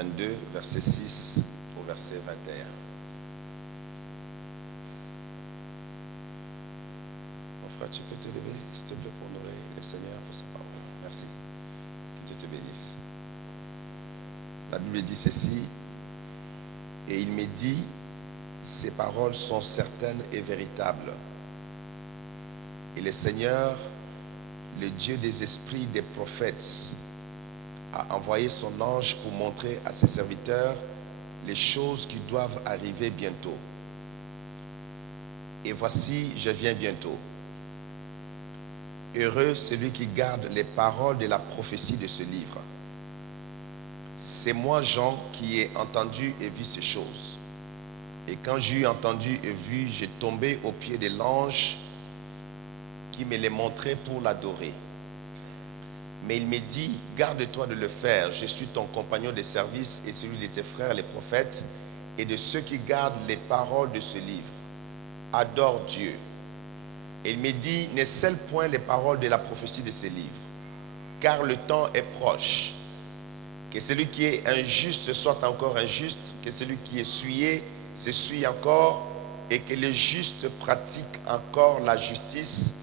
22, verset 6 au verset 21. Mon frère, tu peux te lever, s'il te plaît, pour honorer le Seigneur pour sa parole. Merci. Que Dieu te bénisse. La Bible dit ceci, et il me dit, ces paroles sont certaines et véritables. Et le Seigneur, le Dieu des esprits des prophètes, a envoyé son ange pour montrer à ses serviteurs les choses qui doivent arriver bientôt. Et voici, je viens bientôt. Heureux celui qui garde les paroles de la prophétie de ce livre. C'est moi, Jean, qui ai entendu et vu ces choses. Et quand j'ai entendu et vu, j'ai tombé aux pieds de l'ange qui me les montrait pour l'adorer. Mais il me dit, garde-toi de le faire, je suis ton compagnon de service et celui de tes frères les prophètes et de ceux qui gardent les paroles de ce livre. Adore Dieu. Et il me dit, ne scelle point les paroles de la prophétie de ce livre, car le temps est proche. Que celui qui est injuste soit encore injuste, que celui qui est souillé se souille encore, et que le juste pratique encore la justice,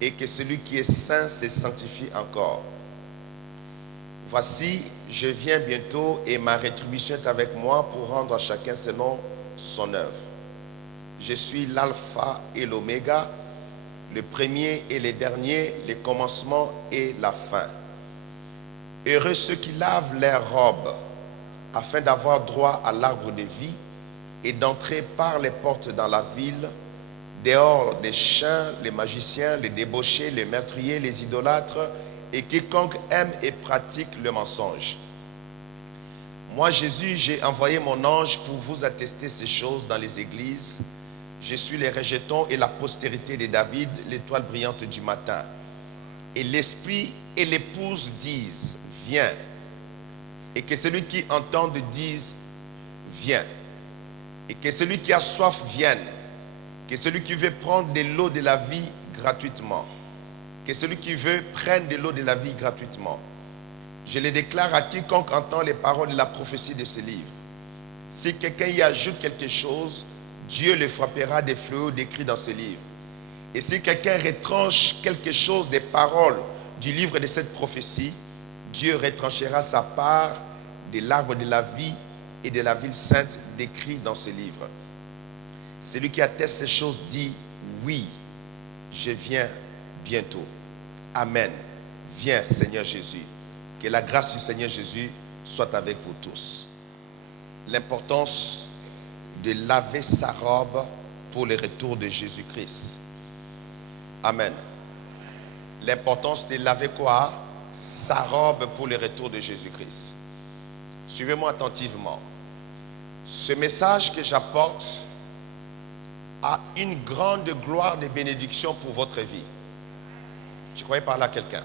et que celui qui est saint se sanctifie encore. Voici, je viens bientôt et ma rétribution est avec moi pour rendre à chacun selon son œuvre. Je suis l'alpha et l'oméga, le premier et le dernier, le commencement et la fin. Heureux ceux qui lavent leurs robes, afin d'avoir droit à l'arbre de vie et d'entrer par les portes dans la ville, dehors des chiens, les magiciens, les débauchés, les meurtriers, les idolâtres, et quiconque aime et pratique le mensonge. Moi, Jésus, j'ai envoyé mon ange pour vous attester ces choses dans les églises. Je suis le rejeton et la postérité de David, l'étoile brillante du matin. Et l'esprit et l'épouse disent, viens. Et que celui qui entende dise, viens. Et que celui qui a soif vienne. Que celui qui veut prendre de l'eau de la vie gratuitement. Que celui qui veut prenne de l'eau de la vie gratuitement. Je le déclare à quiconque entend les paroles de la prophétie de ce livre. Si quelqu'un y ajoute quelque chose, Dieu le frappera des fléaux décrits dans ce livre. Et si quelqu'un retranche quelque chose des paroles du livre de cette prophétie, Dieu retranchera sa part de l'arbre de la vie et de la ville sainte décrits dans ce livre. Celui qui atteste ces choses dit, oui, je viens bientôt. Amen. Viens, Seigneur Jésus. Que la grâce du Seigneur Jésus soit avec vous tous. L'importance de laver sa robe pour le retour de Jésus-Christ. Amen. L'importance de laver quoi? Sa robe pour le retour de Jésus-Christ. Suivez-moi attentivement. Ce message que j'apporte a une grande gloire de bénédiction pour votre vie. Je croyais parler à quelqu'un.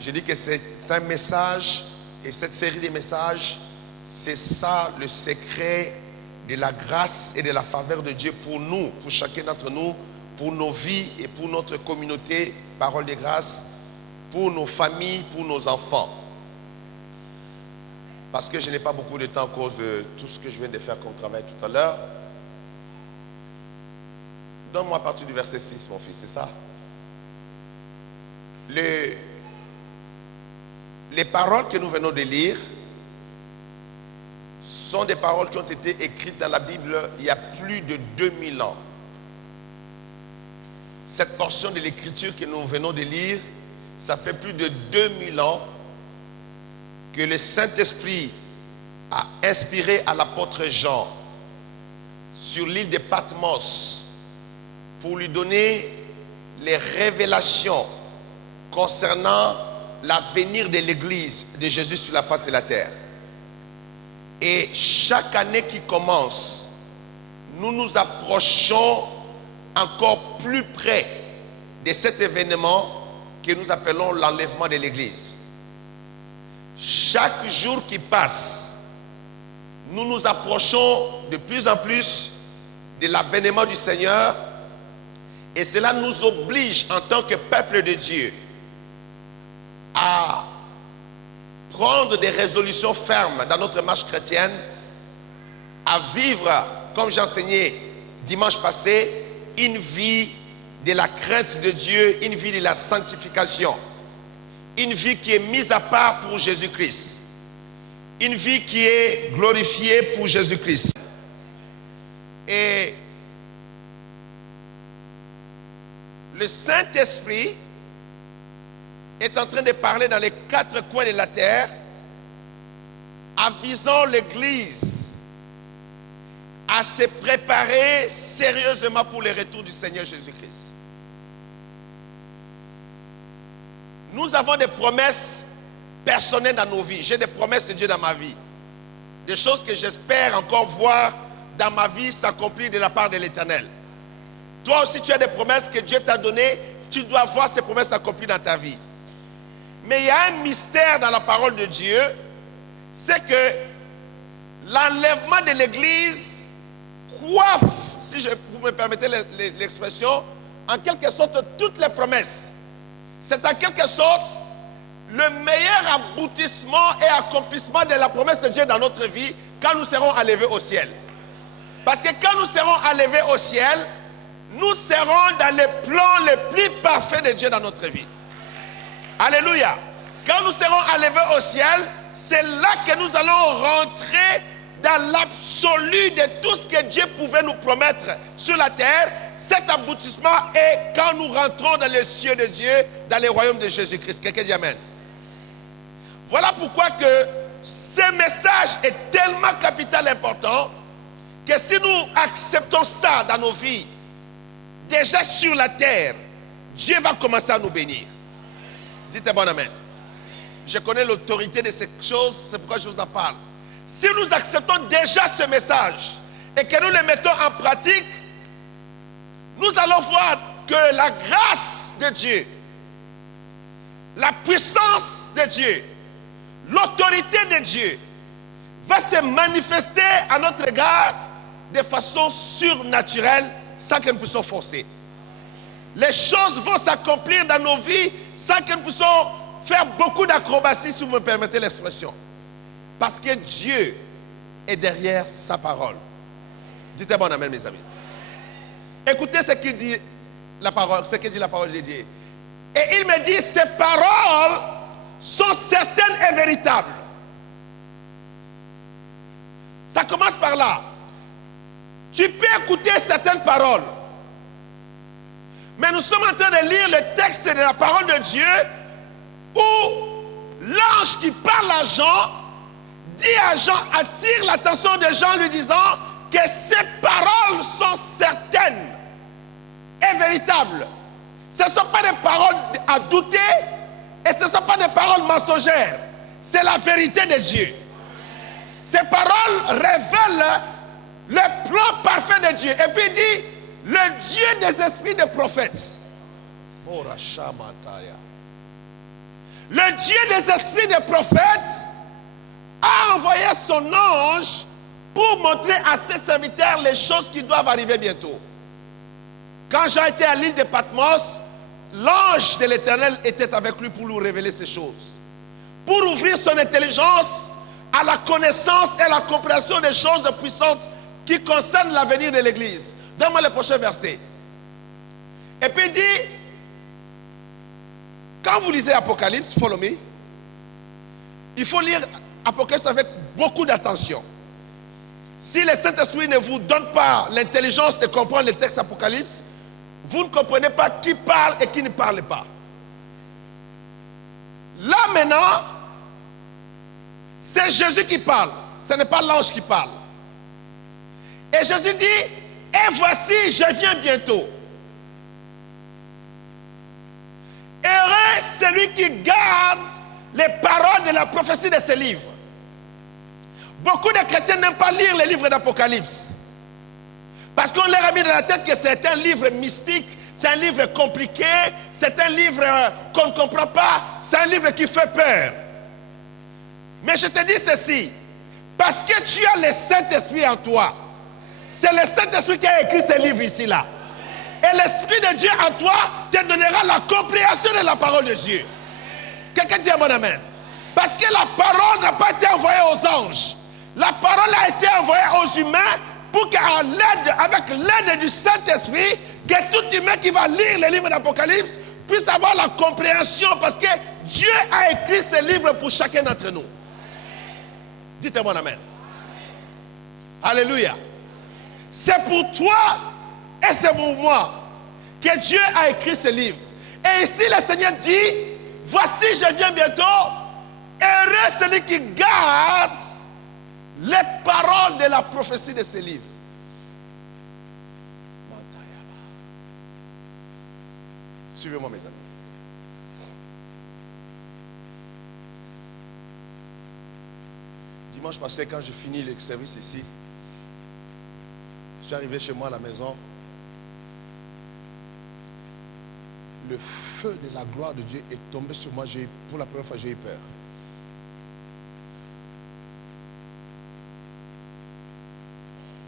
Je dis que c'est un message, et cette série de messages, c'est ça le secret de la grâce et de la faveur de Dieu pour nous, pour chacun d'entre nous, pour nos vies et pour notre communauté, parole de grâce, pour nos familles, pour nos enfants. Parce que je n'ai pas beaucoup de temps à cause de tout ce que je viens de faire comme travail tout à l'heure. Donne-moi à partir du verset 6, mon fils, c'est ça? Les paroles que nous venons de lire sont des paroles qui ont été écrites dans la Bible il y a plus de 2000 ans. Cette portion de l'écriture que nous venons de lire, ça fait plus de 2000 ans que le Saint-Esprit a inspiré à l'apôtre Jean sur l'île de Patmos pour lui donner les révélations concernant l'avenir de l'Église de Jésus sur la face de la terre. Et chaque année qui commence, nous nous approchons encore plus près de cet événement que nous appelons l'enlèvement de l'Église. Chaque jour qui passe, nous nous approchons de plus en plus de l'avènement du Seigneur, et cela nous oblige en tant que peuple de Dieu à prendre des résolutions fermes dans notre marche chrétienne, à vivre, comme j'ai enseigné dimanche passé, une vie de la crainte de Dieu, une vie de la sanctification, une vie qui est mise à part pour Jésus-Christ, une vie qui est glorifiée pour Jésus-Christ. Et le Saint-Esprit est en train de parler dans les 4 coins de la terre, avisant l'Église à se préparer sérieusement pour le retour du Seigneur Jésus-Christ. Nous avons des promesses personnelles dans nos vies. J'ai des promesses de Dieu dans ma vie. Des choses que j'espère encore voir dans ma vie s'accomplir de la part de l'Éternel. Toi aussi, tu as des promesses que Dieu t'a données. Tu dois voir ces promesses s'accomplir dans ta vie. Mais il y a un mystère dans la parole de Dieu. C'est que l'enlèvement de l'Église coiffe, si vous me permettez l'expression, en quelque sorte toutes les promesses. C'est en quelque sorte le meilleur aboutissement et accomplissement de la promesse de Dieu dans notre vie quand nous serons enlevés au ciel. Parce que quand nous serons enlevés au ciel, nous serons dans les plans les plus parfaits de Dieu dans notre vie. Alléluia. Quand nous serons enlevés au ciel, c'est là que nous allons rentrer dans l'absolu de tout ce que Dieu pouvait nous promettre sur la terre. Cet aboutissement est quand nous rentrons dans les cieux de Dieu, dans le royaume de Jésus-Christ. Quelqu'un dit Amen. Voilà pourquoi que ce message est tellement capital important que si nous acceptons ça dans nos vies, déjà sur la terre, Dieu va commencer à nous bénir. Dites bon Amen. Je connais l'autorité de ces choses, c'est pourquoi je vous en parle. Si nous acceptons déjà ce message et que nous le mettons en pratique, nous allons voir que la grâce de Dieu, la puissance de Dieu, l'autorité de Dieu va se manifester à notre égard de façon surnaturelle sans que nous puissions forcer. Les choses vont s'accomplir dans nos vies sans que nous puissions faire beaucoup d'acrobaties, si vous me permettez l'expression. Parce que Dieu est derrière sa parole. Dites bon amen, mes amis. Écoutez ce qu'il dit la parole, ce que dit la parole de Dieu. Et il me dit, ces paroles sont certaines et véritables. Ça commence par là. Tu peux écouter certaines paroles. Mais nous sommes en train de lire le texte de la parole de Dieu où l'ange qui parle à Jean dit à Jean, attire l'attention de Jean lui disant que ces paroles sont certaines et véritables. Ce ne sont pas des paroles à douter et ce ne sont pas des paroles mensongères. C'est la vérité de Dieu. Ces paroles révèlent le plan parfait de Dieu. Et puis il dit, le Dieu des esprits de prophètes. Le Dieu des esprits de prophètes a envoyé son ange pour montrer à ses serviteurs les choses qui doivent arriver bientôt. Quand Jean était à l'île de Patmos, l'ange de l'Éternel était avec lui pour lui révéler ces choses. Pour ouvrir son intelligence à la connaissance et à la compréhension des choses puissantes qui concernent l'avenir de l'Église. Donne-moi le prochain verset. Et puis il dit, quand vous lisez Apocalypse, follow me, il faut lire Apocalypse avec beaucoup d'attention. Si le Saint-Esprit ne vous donne pas l'intelligence de comprendre le texte Apocalypse, vous ne comprenez pas qui parle et qui ne parle pas. Là maintenant, c'est Jésus qui parle, ce n'est pas l'ange qui parle. Et Jésus dit, et voici, je viens bientôt. Heureux celui qui garde les paroles de la prophétie de ce livre. Beaucoup de chrétiens n'aiment pas lire les livres d'Apocalypse. Parce qu'on leur a mis dans la tête que c'est un livre mystique, c'est un livre compliqué, c'est un livre qu'on ne comprend pas, c'est un livre qui fait peur. Mais je te dis ceci, parce que tu as le Saint-Esprit en toi, c'est le Saint-Esprit qui a écrit ce livre ici-là. Et l'Esprit de Dieu en toi te donnera la compréhension de la parole de Dieu. Quelqu'un dit un bon amen. Parce que la parole n'a pas été envoyée aux anges. La parole a été envoyée aux humains pour qu'avec l'aide du Saint-Esprit, que tout humain qui va lire les livres d'Apocalypse puisse avoir la compréhension, parce que Dieu a écrit ce livre pour chacun d'entre nous. Dites-moi amen. Alléluia. C'est pour toi et c'est pour moi que Dieu a écrit ce livre. Et ici le Seigneur dit, voici je viens bientôt, heureux celui qui garde les paroles de la prophétie de ce livre. Suivez-moi mes amis. Dimanche passé, quand j'ai fini le service ici, je suis arrivé chez moi à la maison. Le feu de la gloire de Dieu est tombé sur moi. Pour la première fois, j'ai eu peur.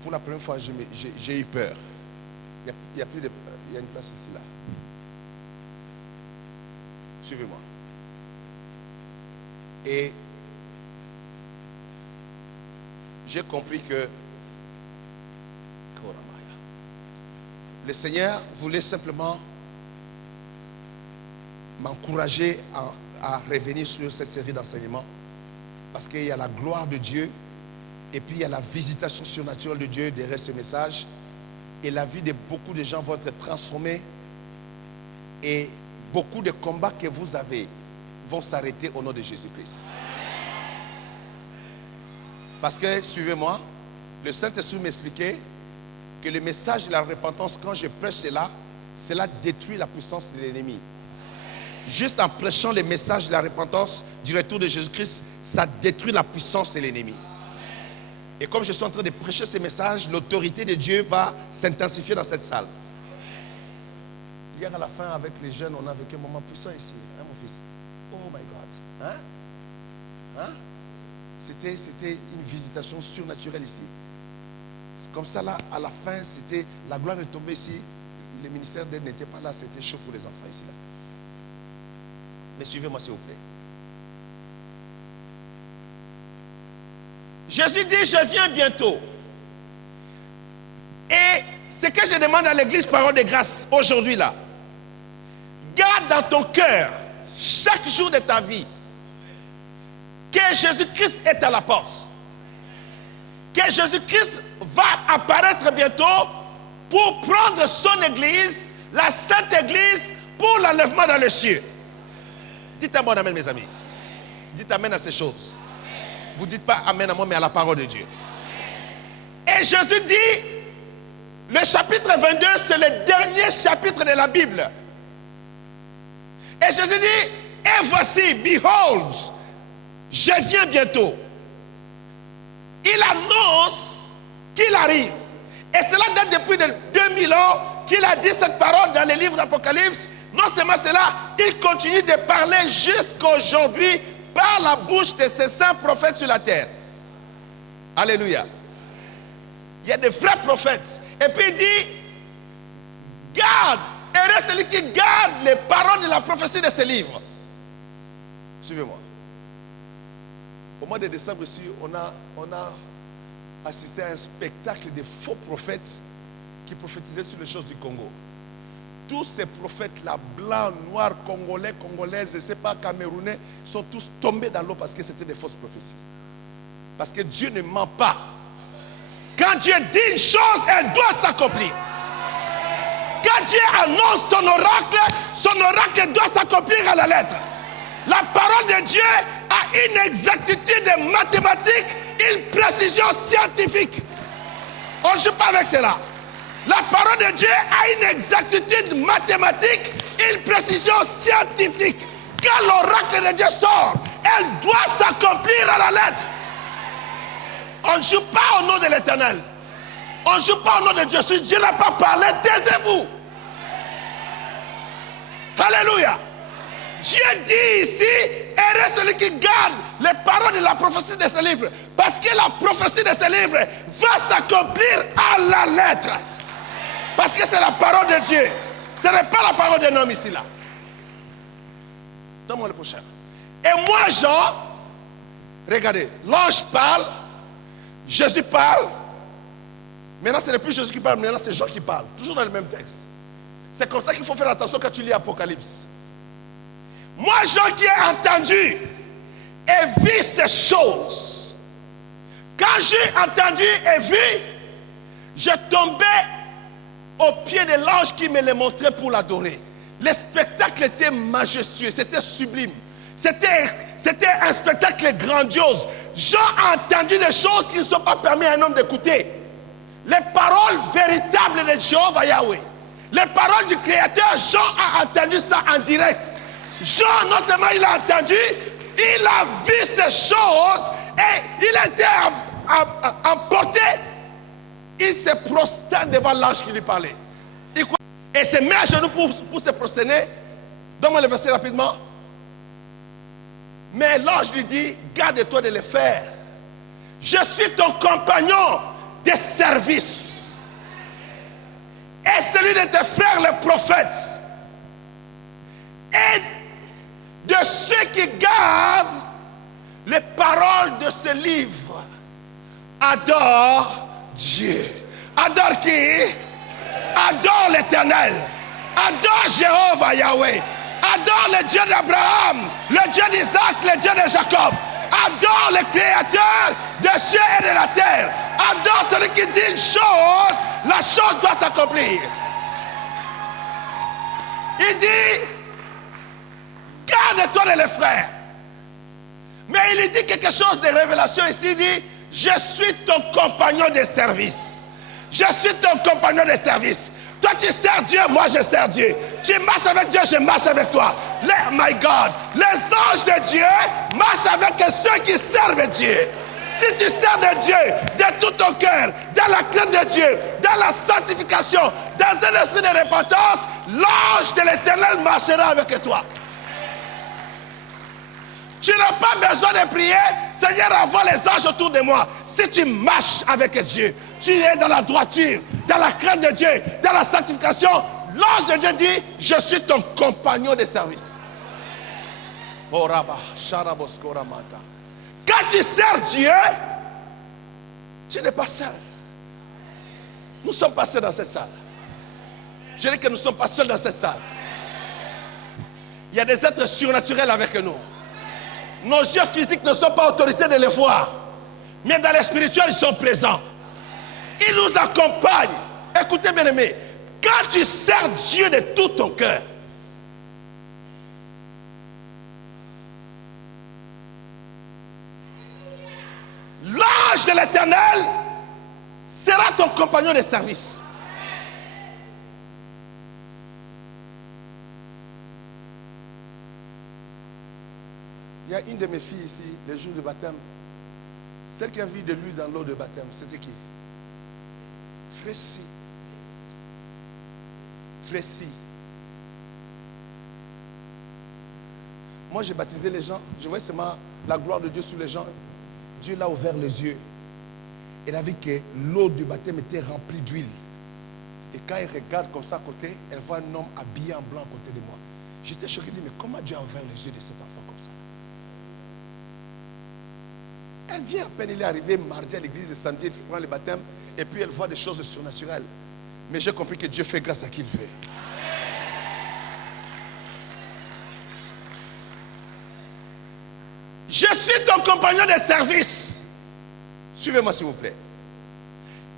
Pour la première fois, j'ai eu peur. Il y a une place ici, là. Suivez-moi. Et j'ai compris que le Seigneur voulait simplement m'encourager à revenir sur cette série d'enseignements, parce qu'il y a la gloire de Dieu et puis il y a la visitation surnaturelle de Dieu derrière ce message, et la vie de beaucoup de gens va être transformée, et beaucoup de combats que vous avez vont s'arrêter au nom de Jésus-Christ. Parce que, suivez-moi, le Saint-Esprit m'expliquait que le message de la repentance, quand je prêche cela détruit la puissance de l'ennemi. Juste en prêchant le message de la repentance, du retour de Jésus-Christ, ça détruit la puissance de l'ennemi. Et comme je suis en train de prêcher ce message, l'autorité de Dieu va s'intensifier dans cette salle. Hier à la fin, avec les jeunes, on a vécu un moment puissant ici, hein, mon fils? Oh my God! Hein? C'était une visitation surnaturelle ici. C'est comme ça, là, à la fin, la gloire est tombée ici. Le ministère d'aide n'était pas là, c'était chaud pour les enfants ici, là. Mais suivez-moi, s'il vous plaît. Jésus dit, je viens bientôt. Et ce que je demande à l'église Parole de Grâce aujourd'hui, là, garde dans ton cœur, chaque jour de ta vie, que Jésus-Christ est à la porte. Que Jésus-Christ va apparaître bientôt pour prendre son église, la sainte église, pour l'enlèvement dans les cieux. Dites amen, amen, mes amis. Dites amen à ces choses. Vous ne dites pas amen à moi, mais à la parole de Dieu. Et Jésus dit, le chapitre 22, c'est le dernier chapitre de la Bible. Et Jésus dit, et voici, behold, je viens bientôt. Il annonce qu'il arrive. Et cela date depuis 2000 ans qu'il a dit cette parole dans les livres d'Apocalypse. Non seulement cela, il continue de parler jusqu'à aujourd'hui par la bouche de ces saints prophètes sur la terre. Alléluia. Il y a des vrais prophètes. Et puis il dit, garde, heureux celui qui garde les paroles de la prophétie de ce livre. Suivez-moi. Au mois de décembre ici, on a assisté à un spectacle de faux prophètes qui prophétisaient sur les choses du Congo. Tous ces prophètes-là, blancs, noirs, congolais, congolaises, je ne sais pas, camerounais, sont tous tombés dans l'eau parce que c'était des fausses prophéties. Parce que Dieu ne ment pas. Quand Dieu dit une chose, elle doit s'accomplir. Quand Dieu annonce son oracle doit s'accomplir à la lettre. La parole de Dieu a une exactitude mathématique, une précision scientifique. On ne joue pas avec cela. La parole de Dieu a une exactitude mathématique, une précision scientifique. Quand l'oracle de Dieu sort, elle doit s'accomplir à la lettre. On ne joue pas au nom de l'Éternel. On ne joue pas au nom de Dieu. Si Dieu n'a pas parlé, taisez-vous. Alléluia. Dieu dit ici, heureux celui qui garde les paroles de la prophétie de ce livre. Parce que la prophétie de ce livre va s'accomplir à la lettre. Parce que c'est la parole de Dieu. Ce n'est pas la parole d'un homme ici, là. Donne-moi le prochain. Et moi, Jean, Regardez, l'ange parle, Jésus parle. Maintenant, ce n'est plus Jésus qui parle, maintenant c'est Jean qui parle. Toujours dans le même texte. C'est comme ça qu'il faut faire attention quand tu lis Apocalypse. Moi, Jean qui ai entendu et vu ces choses, quand j'ai entendu et vu, je tombais au pied de l'ange qui me les montrait pour l'adorer. Le spectacle était majestueux, c'était sublime. C'était un spectacle grandiose. Jean a entendu des choses qui ne sont pas permis à un homme d'écouter. Les paroles véritables de Jéhovah Yahweh. Les paroles du Créateur, Jean a entendu ça en direct. Jean, non seulement il a entendu, il a vu ces choses et il a été emporté. Il se prosterne devant l'ange qui lui parlait. Et se met à genoux pour se prosterner. Donne-moi le verset rapidement. Mais l'ange lui dit, garde-toi de le faire. Je suis ton compagnon de service. Et celui de tes frères les prophètes. Et de ceux qui gardent les paroles de ce livre. Adore Dieu. Adore qui? Adore l'Éternel. Adore Jéhovah Yahweh. Adore le Dieu d'Abraham, le Dieu d'Isaac, le Dieu de Jacob. Adore le Créateur des cieux et de la terre. Adore celui qui dit une chose, la chose doit s'accomplir. Il dit, garde-toi de les frères. Mais il dit quelque chose de révélation ici. Il dit, je suis ton compagnon de service. Je suis ton compagnon de service. Toi tu sers Dieu, moi je sers Dieu. Tu marches avec Dieu, je marche avec toi. My God, les anges de Dieu marchent avec ceux qui servent Dieu. Si tu sers de Dieu de tout ton cœur, dans la crainte de Dieu, dans la sanctification, dans un esprit de repentance, l'ange de l'Éternel marchera avec toi. Tu n'as pas besoin de prier, Seigneur, envoie les anges autour de moi. Si tu marches avec Dieu, tu es dans la droiture, dans la crainte de Dieu, dans la sanctification, l'ange de Dieu dit, je suis ton compagnon de service. Quand tu sers Dieu, tu n'es pas seul. Nous ne sommes pas seuls dans cette salle. Je dis que nous ne sommes pas seuls dans cette salle. Il y a des êtres surnaturels avec nous. Nos yeux physiques ne sont pas autorisés de les voir. Mais dans les spirituels, ils sont présents. Ils nous accompagnent. Écoutez bien aimé, quand tu sers Dieu de tout ton cœur, l'ange de l'Éternel sera ton compagnon de service. Il y a une de mes filles ici, les jours de baptême. Celle qui a vu de l'huile dans l'eau de baptême, c'était qui? Tracy. Tracy. Moi, j'ai baptisé les gens. Je voyais seulement la gloire de Dieu sur les gens. Dieu l'a ouvert les yeux. Elle a vu que l'eau du baptême était remplie d'huile. Et quand elle regarde comme ça à côté, elle voit un homme habillé en blanc à côté de moi. J'étais choqué, je dis, mais comment Dieu a ouvert les yeux de cet enfant comme ça? Elle vient à peine, il est arrivé mardi à l'église et samedi, elle prend le baptême et puis elle voit des choses surnaturelles. Mais j'ai compris que Dieu fait grâce à qui il veut. Je suis ton compagnon de service. Suivez-moi s'il vous plaît.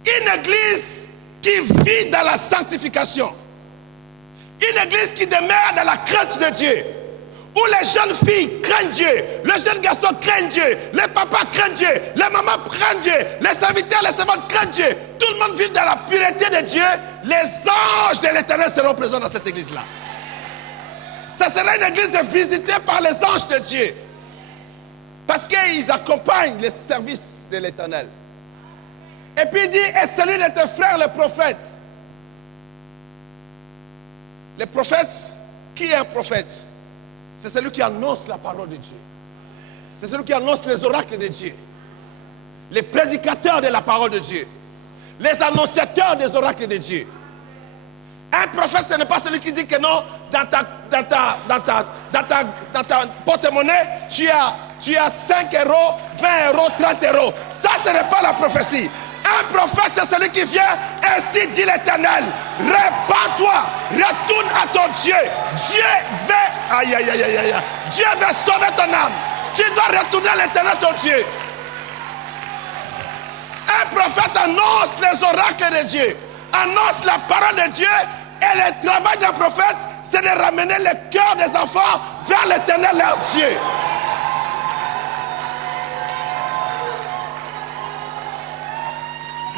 Une église qui vit dans la sanctification. Une église qui demeure dans la crainte de Dieu. Où les jeunes filles craignent Dieu, les jeunes garçons craignent Dieu, les papas craignent Dieu, les mamans craignent Dieu, les serviteurs, les servantes craignent Dieu. Tout le monde vit dans la pureté de Dieu. Les anges de l'Éternel seront présents dans cette église-là. Ça sera une église visitée par les anges de Dieu. Parce qu'ils accompagnent les services de l'Éternel. Et puis il dit, et celui de tes frères les prophètes. Les prophètes, qui est un prophète? C'est celui qui annonce la parole de Dieu. C'est celui qui annonce les oracles de Dieu. Les prédicateurs de la parole de Dieu. Les annonciateurs des oracles de Dieu. Un prophète, ce n'est pas celui qui dit que non, dans ta porte-monnaie, tu as tu as 5 euros, 20 euros, 30 euros. Ça, ce n'est pas la prophétie. Un prophète, c'est celui qui vient, ainsi dit l'Éternel. Répands-toi, retourne à ton Dieu. Dieu veut, aïe, aïe, aïe, aïe, aïe. Dieu veut sauver ton âme. Tu dois retourner à l'Éternel, ton Dieu. Un prophète annonce les oracles de Dieu, annonce la parole de Dieu, et le travail d'un prophète, c'est de ramener le cœur des enfants vers l'Éternel, leur Dieu.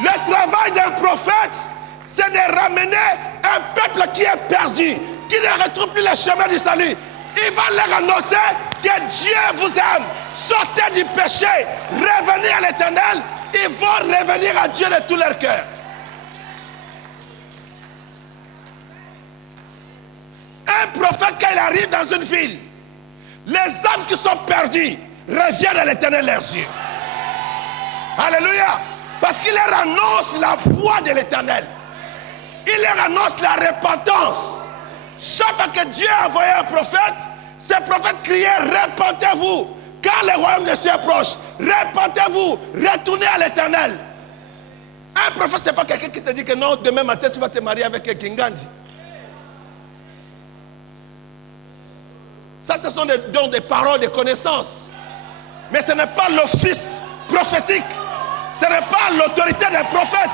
Le travail d'un prophète, c'est de ramener un peuple qui est perdu, qui ne retrouve plus le chemin du salut. Il va leur annoncer que Dieu vous aime. Sortez du péché, revenez à l'Éternel. Ils vont revenir à Dieu de tout leur cœur. Un prophète, quand il arrive dans une ville, les âmes qui sont perdues reviennent à l'Éternel, leur Dieu. Alléluia. Parce qu'il leur annonce la voix de l'Éternel. Il leur annonce la repentance. Chaque fois que Dieu a envoyé un prophète, ce prophète criait, repentez-vous, car le royaume de Dieu est proche. Repentez-vous, retournez à l'Éternel. Un prophète, ce n'est pas quelqu'un qui te dit que non, demain matin, tu vas te marier avec un Kingandi. Ça, ce sont des dons, des paroles, des connaissances. Mais ce n'est pas l'office prophétique. Ce n'est pas l'autorité d'un prophète.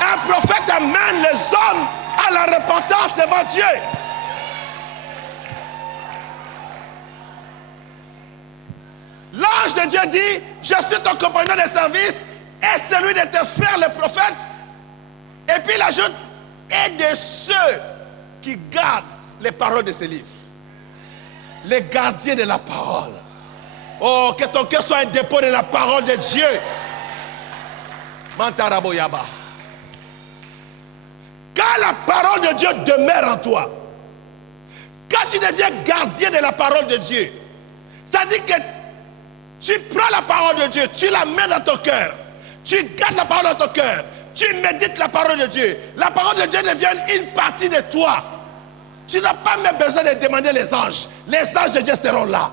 Un prophète amène les hommes à la repentance devant Dieu. L'ange de Dieu dit, je suis ton compagnon de service et celui de tes frères les prophètes. Et puis il ajoute, et de ceux qui gardent les paroles de ce livre. Les gardiens de la parole. Oh, que ton cœur soit un dépôt de la parole de Dieu. Mantaraboyaba. Quand la parole de Dieu demeure en toi, quand tu deviens gardien de la parole de Dieu, ça dit que tu prends la parole de Dieu, tu la mets dans ton cœur, tu gardes la parole dans ton cœur, tu médites la parole de Dieu. La parole de Dieu devient une partie de toi. Tu n'as pas même besoin de demander les anges. Les anges de Dieu seront là.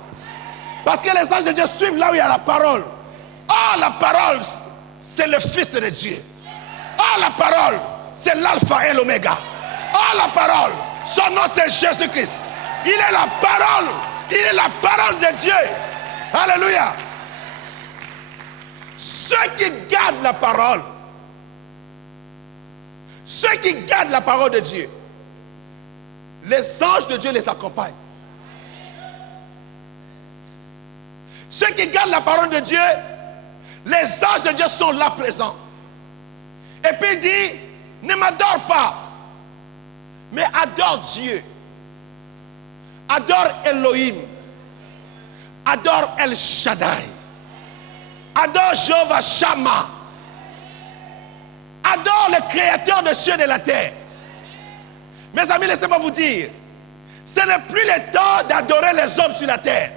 Parce que les anges de Dieu suivent là où il y a la parole. Oh, la parole, c'est le Fils de Dieu. Oh, la parole, c'est l'alpha et l'oméga. Oh, la parole, son nom c'est Jésus-Christ. Il est la parole. Il est la parole de Dieu. Alléluia. Ceux qui gardent la parole, ceux qui gardent la parole de Dieu, les anges de Dieu les accompagnent. Ceux qui gardent la parole de Dieu, les anges de Dieu sont là présents. Et puis il dit, ne m'adore pas, mais adore Dieu. Adore Elohim. Adore El Shaddai. Adore Jéhovah Shammah. Adore le créateur des cieux et de la terre. Mes amis, laissez-moi vous dire, ce n'est plus le temps d'adorer les hommes sur la terre.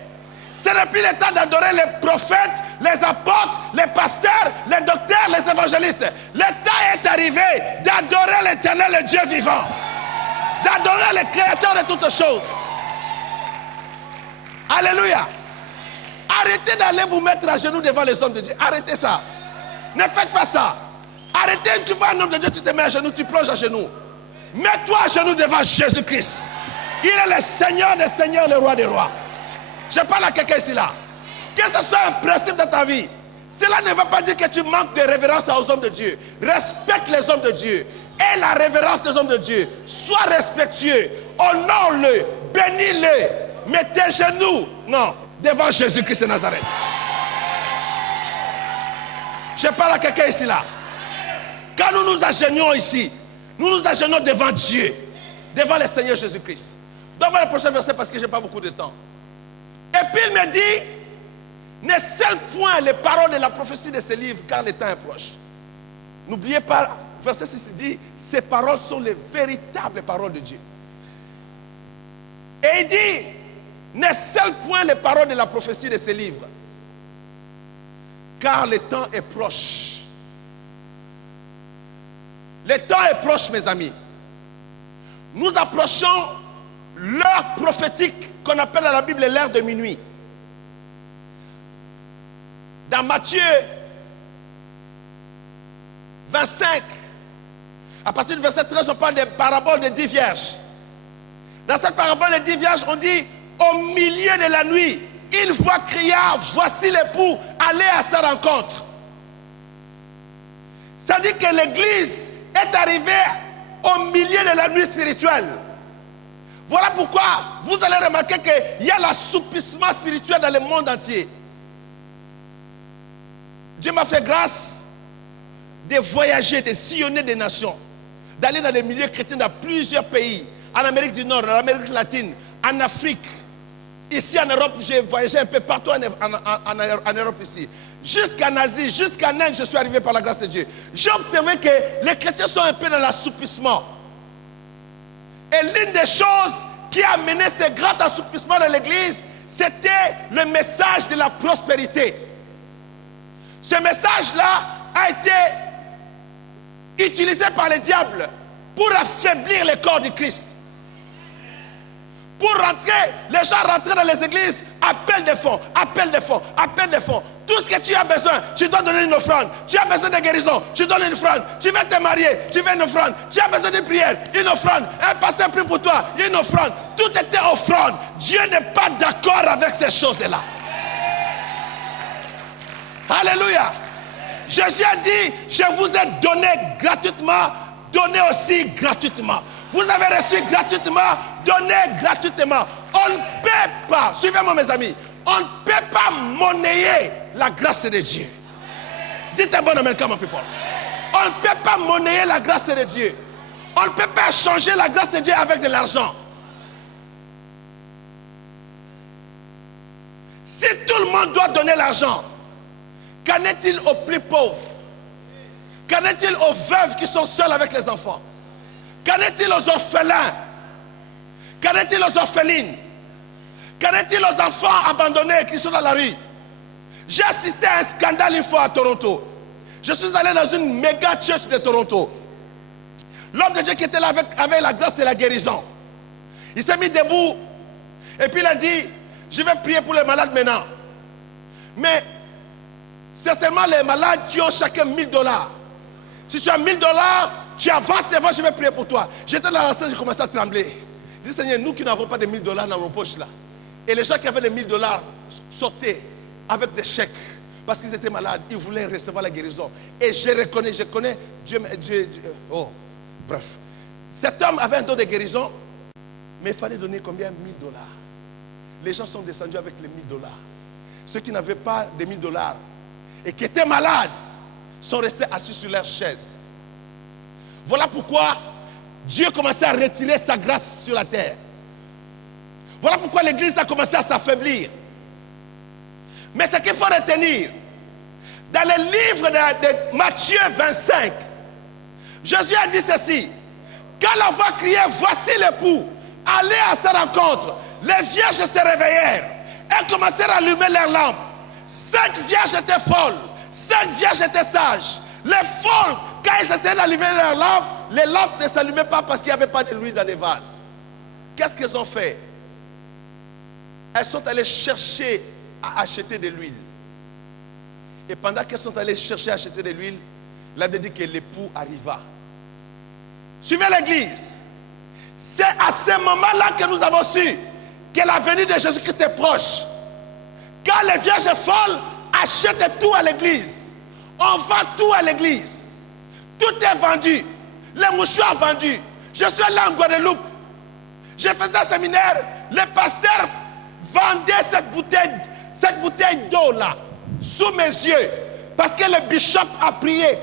Ce n'est plus le temps d'adorer les prophètes, les apôtres, les pasteurs, les docteurs, les évangélistes. Le temps est arrivé d'adorer l'Éternel, le Dieu vivant. D'adorer le créateur de toutes choses. Alléluia. Arrêtez d'aller vous mettre à genoux devant les hommes de Dieu. Arrêtez ça. Ne faites pas ça. Arrêtez, tu vois un homme de Dieu, tu te mets à genoux, tu plonges à genoux. Mets-toi à genoux devant Jésus-Christ. Il est le Seigneur des seigneurs, le roi des rois. Je parle à quelqu'un ici là. Que ce soit un principe dans ta vie, cela ne veut pas dire que tu manques de révérence aux hommes de Dieu. Respecte les hommes de Dieu. Et la révérence des hommes de Dieu. Sois respectueux. Honore-le. Bénis-le. Mets tes genoux. Non. Devant Jésus-Christ de Nazareth. Je parle à quelqu'un ici là. Quand nous nous agenouillons ici, nous nous agenouillons devant Dieu. Devant le Seigneur Jésus-Christ. Donne-moi le prochain verset parce que je n'ai pas beaucoup de temps. Et puis il me dit, ne scelle point les paroles de la prophétie de ce livre, car le temps est proche. N'oubliez pas, verset 6 dit, ces paroles sont les véritables paroles de Dieu. Et il dit, ne scelle point les paroles de la prophétie de ce livre, car le temps est proche. Le temps est proche, mes amis. Nous approchons « l'heure prophétique » qu'on appelle à la Bible l'heure de minuit. dans Matthieu 25, à partir du verset 13, on parle des paraboles des 10 vierges. Dans cette parabole des 10 vierges, on dit, au milieu de la nuit, une voix cria, voici l'époux, allez à sa rencontre. Ça dit que l'église est arrivée au milieu de la nuit spirituelle. Voilà pourquoi vous allez remarquer qu'il y a l'assoupissement spirituel dans le monde entier. Dieu m'a fait grâce de voyager, de sillonner des nations, d'aller dans les milieux chrétiens dans plusieurs pays, en Amérique du Nord, en Amérique latine, en Afrique. Ici en Europe, j'ai voyagé un peu partout en Europe ici. Jusqu'en Asie, jusqu'en Inde, je suis arrivé par la grâce de Dieu. J'ai observé que les chrétiens sont un peu dans l'assoupissement. Et l'une des choses qui a amené ce grand assoupissement dans l'église, c'était le message de la prospérité. Ce message-là a été utilisé par le diable pour affaiblir le corps du Christ. Pour rentrer, les gens rentrent dans les églises, appellent des fonds, appellent des fonds, appellent des fonds. Tout ce que tu as besoin, tu dois donner une offrande. Tu as besoin de guérison, tu donnes une offrande. Tu veux te marier, tu veux une offrande. Tu as besoin de prière, une offrande. Un pasteur prie pour toi, une offrande. Tout était offrande. Dieu n'est pas d'accord avec ces choses-là. Alléluia. Jésus a dit, je vous ai donné gratuitement, donnez aussi gratuitement. Vous avez reçu gratuitement, donnez gratuitement. On ne peut pas, suivez-moi mes amis, on ne peut pas monnayer la grâce de Dieu. Dites un bon amen, come on people. On ne peut pas monnayer la grâce de Dieu. On ne peut pas changer la grâce de Dieu avec de l'argent. Si tout le monde doit donner l'argent, qu'en est-il aux plus pauvres? Qu'en est-il aux veuves qui sont seules avec les enfants? Qu'en est-il aux orphelins? Qu'en est-il aux orphelines? Qu'en est-il aux enfants abandonnés qui sont dans la rue? J'ai assisté à un scandale une fois à Toronto. Je suis allé dans une méga church de Toronto. L'homme de Dieu qui était là avec la grâce et la guérison. Il s'est mis debout et puis il a dit, je vais prier pour les malades maintenant. Mais c'est seulement les malades qui ont chacun $1000. Si tu as $1000, tu avances devant, je vais prier pour toi. J'étais dans la salle, j'ai commencé à trembler. Je dis, Seigneur, nous qui n'avons pas de $1000 dans nos poches là. Et les gens qui avaient les $1000 sortaient avec des chèques. Parce qu'ils étaient malades, ils voulaient recevoir la guérison. Et je connais, Dieu, oh, bref. Cet homme avait un don de guérison, mais il fallait donner combien? $1000. Les gens sont descendus avec les $1000. Ceux qui n'avaient pas de $1000 et qui étaient malades sont restés assis sur leurs chaises. Voilà pourquoi Dieu commençait à retirer sa grâce sur la terre. Voilà pourquoi l'église a commencé à s'affaiblir. Mais ce qu'il faut retenir, dans le livre de Matthieu 25, Jésus a dit ceci: quand la voix criait, voici l'époux, allez à sa rencontre. Les vierges se réveillèrent et commencèrent à allumer leurs lampes. 5 vierges étaient folles, 5 vierges étaient sages. Les folles, quand ils essayaient d'allumer leurs lampes, les lampes ne s'allumaient pas parce qu'il n'y avait pas de l'huile dans les vases. Qu'est-ce qu'elles ont fait? Elles sont allées chercher à acheter de l'huile. Et pendant qu'elles sont allées chercher à acheter de l'huile, la Bible dit que l'époux arriva. Suivez l'église. C'est à ce moment-là que nous avons su que la venue de Jésus-Christ est proche. Quand les vierges folles achètent tout à l'église, on vend tout à l'église. Tout est vendu. Les mouchoirs vendus. Je suis allé en Guadeloupe. Je faisais un séminaire. Le pasteur vendait cette bouteille d'eau là, sous mes yeux. Parce que le bishop a prié.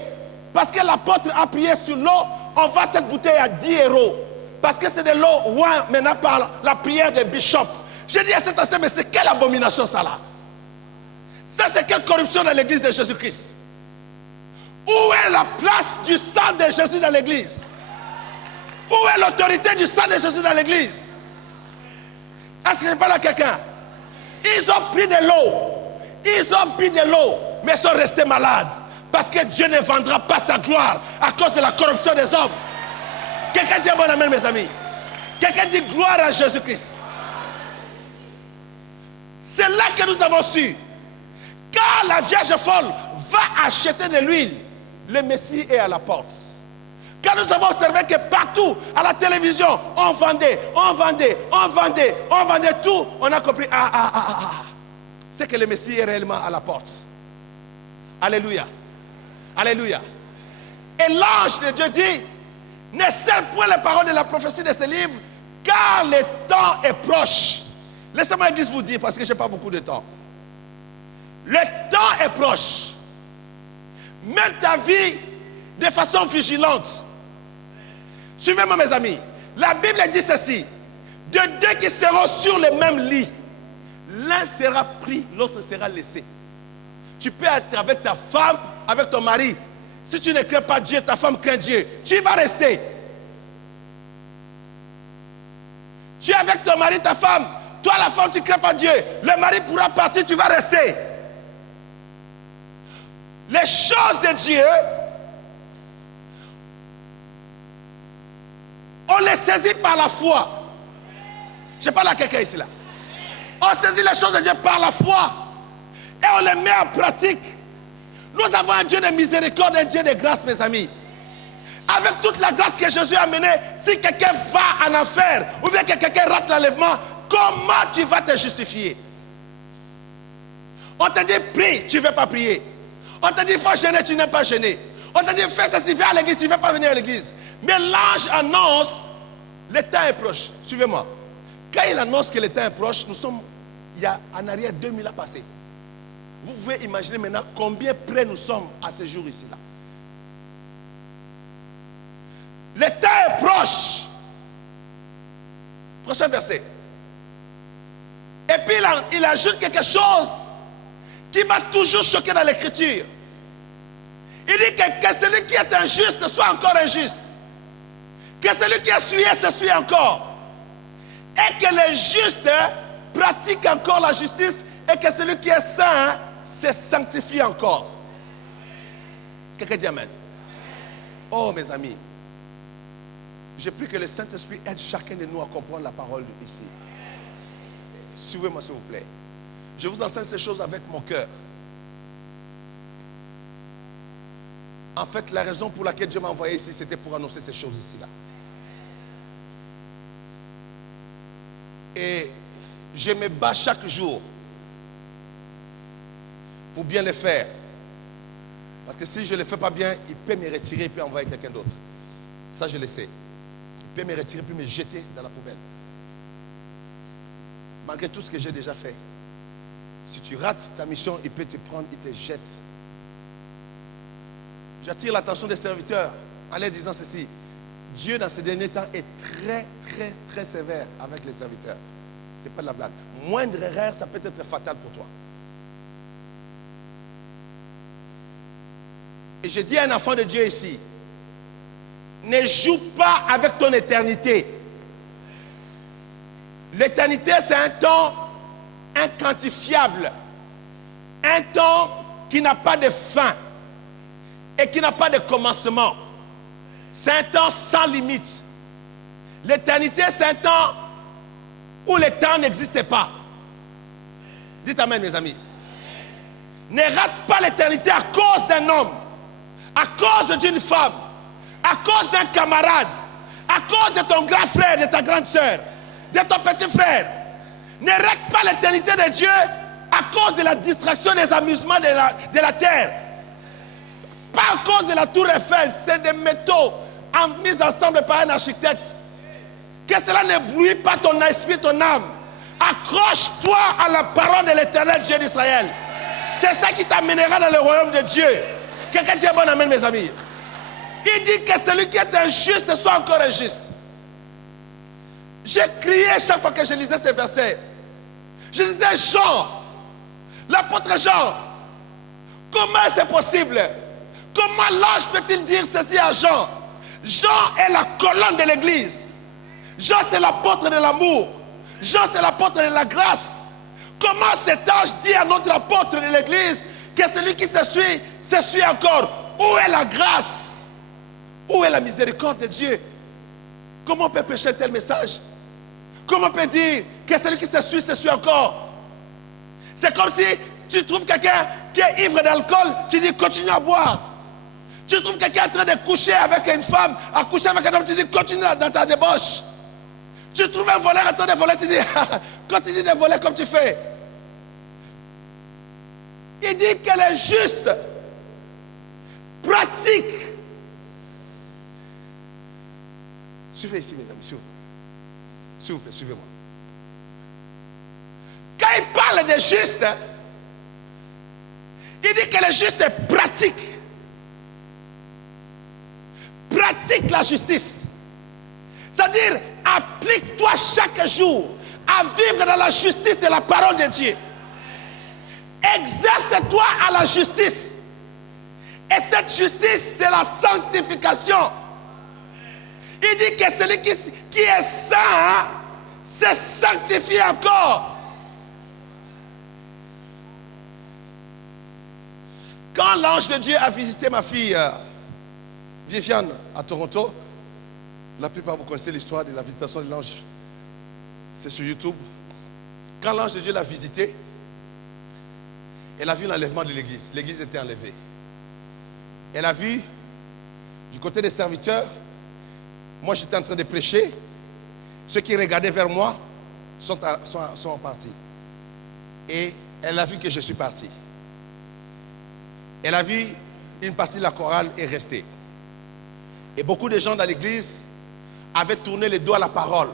Parce que l'apôtre a prié sur l'eau. On vend cette bouteille à 10 €. Parce que c'est de l'eau ouin maintenant par la prière des bishops. J'ai dit à cet ancien, mais c'est quelle abomination ça là? Ça c'est quelle corruption dans l'église de Jésus-Christ? Où est la place du sang de Jésus dans l'église? Où est l'autorité du sang de Jésus dans l'église? Est-ce que je parle à quelqu'un? Ils ont pris de l'eau. Ils ont pris de l'eau, mais ils sont restés malades. Parce que Dieu ne vendra pas sa gloire à cause de la corruption des hommes. Quelqu'un dit bon amen, mes amis. Quelqu'un dit gloire à Jésus-Christ. C'est là que nous avons su Quand la Vierge folle va acheter de l'huile, le Messie est à la porte. Quand nous avons observé que partout, à la télévision, on vendait tout, on a compris, c'est que le Messie est réellement à la porte. Alléluia. Alléluia. Et l'ange de Dieu dit, ne scelle point les paroles de la prophétie de ce livre, car le temps est proche. Laissez-moi l'église vous dire, parce que je n'ai pas beaucoup de temps. Le temps est proche. Mets ta vie de façon vigilante. Suivez-moi mes amis. La Bible dit ceci. De deux qui seront sur le même lit, l'un sera pris, l'autre sera laissé. Tu peux être avec ta femme, avec ton mari. Si tu ne crains pas Dieu, ta femme craint Dieu. Tu vas rester. Tu es avec ton mari, ta femme. Toi, la femme, tu ne crains pas Dieu. Le mari pourra partir, tu vas rester. Les choses de Dieu, on les saisit par la foi. Je parle à quelqu'un ici là. On saisit les choses de Dieu par la foi. Et on les met en pratique. Nous avons un Dieu de miséricorde, un Dieu de grâce, mes amis. Avec toute la grâce que Jésus a menée, si quelqu'un va en enfer, ou bien que quelqu'un rate l'enlèvement, comment tu vas te justifier? On te dit prie, tu ne veux pas prier. On te dit il faut gêner, tu n'aimes pas gêner. On te dit fais ceci, viens à l'église, tu ne veux pas venir à l'église. Mais l'ange annonce, le temps est proche. Suivez-moi. Quand il annonce que le temps est proche, nous sommes, il y a en arrière 2000 ans passés. Vous pouvez imaginer maintenant combien près nous sommes à ce jour ici là. Le temps est proche. Prochain verset. Et puis il ajoute quelque chose qui m'a toujours choqué dans l'écriture. Il dit que celui qui est injuste soit encore injuste. Que celui qui est souillé se souille encore. Et que les justes pratiquent encore la justice. Et que celui qui est saint se sanctifie encore. Quelqu'un dit amen. Oh mes amis, je prie que le Saint-Esprit aide chacun de nous à comprendre la parole ici. Suivez-moi s'il vous plaît. Je vous enseigne ces choses avec mon cœur. En fait, la raison pour laquelle Dieu m'a envoyé ici, c'était pour annoncer ces choses ici-là. Et je me bats chaque jour pour bien le faire. Parce que si je ne le fais pas bien, il peut me retirer et puis envoyer quelqu'un d'autre. Ça, je le sais. Il peut me retirer puis me jeter dans la poubelle. Malgré tout ce que j'ai déjà fait. Si tu rates ta mission, il peut te prendre, il te jette. J'attire l'attention des serviteurs en leur disant ceci. Dieu, dans ces derniers temps, est très, très, très sévère avec les serviteurs. Ce n'est pas de la blague. Moindre erreur, ça peut être fatal pour toi. Et je dis à un enfant de Dieu ici, ne joue pas avec ton éternité. L'éternité, c'est un temps inquantifiable. Un temps qui n'a pas de fin et qui n'a pas de commencement. C'est un temps sans limite. L'éternité, c'est un temps où le temps n'existait pas. Dites amen, mes amis. Ne rate pas l'éternité à cause d'un homme, à cause d'une femme, à cause d'un camarade, à cause de ton grand frère, de ta grande soeur, de ton petit frère. Ne rate pas l'éternité de Dieu à cause de la distraction des amusements de la terre. Pas à cause de la tour Eiffel, c'est des métaux mis ensemble par un architecte. Que cela ne brouille pas ton esprit, ton âme. Accroche-toi à la parole de l'Éternel Dieu d'Israël. C'est ça qui t'amènera dans le royaume de Dieu. Quelqu'un dit bon amen, mes amis. Il dit que celui qui est injuste soit encore injuste. J'ai crié chaque fois que je lisais ces versets. Je disais Jean, l'apôtre Jean, comment c'est possible? Comment l'ange peut-il dire ceci à Jean? Jean est la colonne de l'église. Jean c'est l'apôtre de l'amour. Jean c'est l'apôtre de la grâce. Comment cet ange dit à notre apôtre de l'église que celui qui se suit encore? Où est la grâce? Où est la miséricorde de Dieu? Comment on peut prêcher un tel message? Comment on peut dire que celui qui se suit encore? C'est comme si tu trouves quelqu'un qui est ivre d'alcool, tu dis continue à boire. Tu trouves quelqu'un en train de coucher avec une femme, à coucher avec un homme, tu dis continue dans ta débauche. Tu trouves un voleur en train de voler, tu dis continue de voler comme tu fais. Il dit qu'elle est juste, pratique. Suivez ici, mes amis, s'il vous plaît, suivez-moi. Quand il parle de juste, il dit que le juste est pratique. Pratique la justice. C'est-à-dire, applique-toi chaque jour à vivre dans la justice de la parole de Dieu. Exerce-toi à la justice. Et cette justice, c'est la sanctification. Il dit que celui qui est saint, se sanctifie encore. Quand l'ange de Dieu a visité ma fille Viviane à Toronto, la plupart vous connaissez l'histoire de la visitation de l'ange. C'est sur YouTube. Quand l'ange de Dieu l'a visité, elle a vu l'enlèvement de l'église. L'église était enlevée. Elle a vu, du côté des serviteurs, moi j'étais en train de prêcher. Ceux qui regardaient vers moi sont partis. Et elle a vu que je suis parti. Elle a vu une partie de la chorale est restée. Et beaucoup de gens dans l'église avaient tourné le dos à la parole.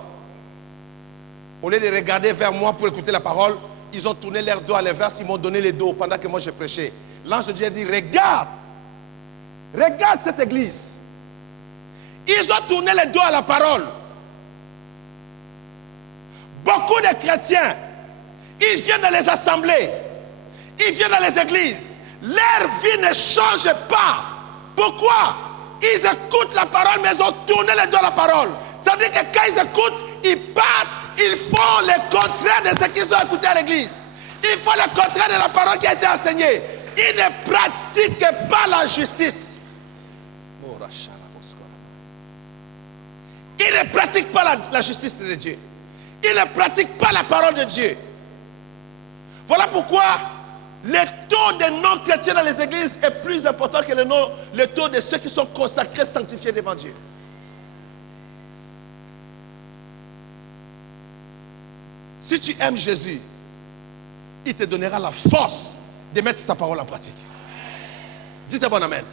Au lieu de regarder vers moi pour écouter la parole, ils ont tourné leur dos à l'inverse, ils m'ont donné le dos pendant que moi je prêchais. L'ange de Dieu a dit, regarde cette église. Ils ont tourné le dos à la parole. Beaucoup de chrétiens, ils viennent dans les assemblées, ils viennent dans les églises. Leur vie ne change pas. Pourquoi? Ils écoutent la parole, mais ils ont tourné le dos à la parole. C'est-à-dire que quand ils écoutent, ils partent, ils font le contraire de ce qu'ils ont écouté à l'église. Ils font le contraire de la parole qui a été enseignée. Ils ne pratiquent pas la justice. Ils ne pratiquent pas la justice de Dieu. Ils ne pratiquent pas la parole de Dieu. Voilà pourquoi le taux des non-chrétiens dans les églises est plus important que le taux de ceux qui sont consacrés, sanctifiés devant Dieu. Si tu aimes Jésus, il te donnera la force de mettre sa parole en pratique. Dites un bon amen.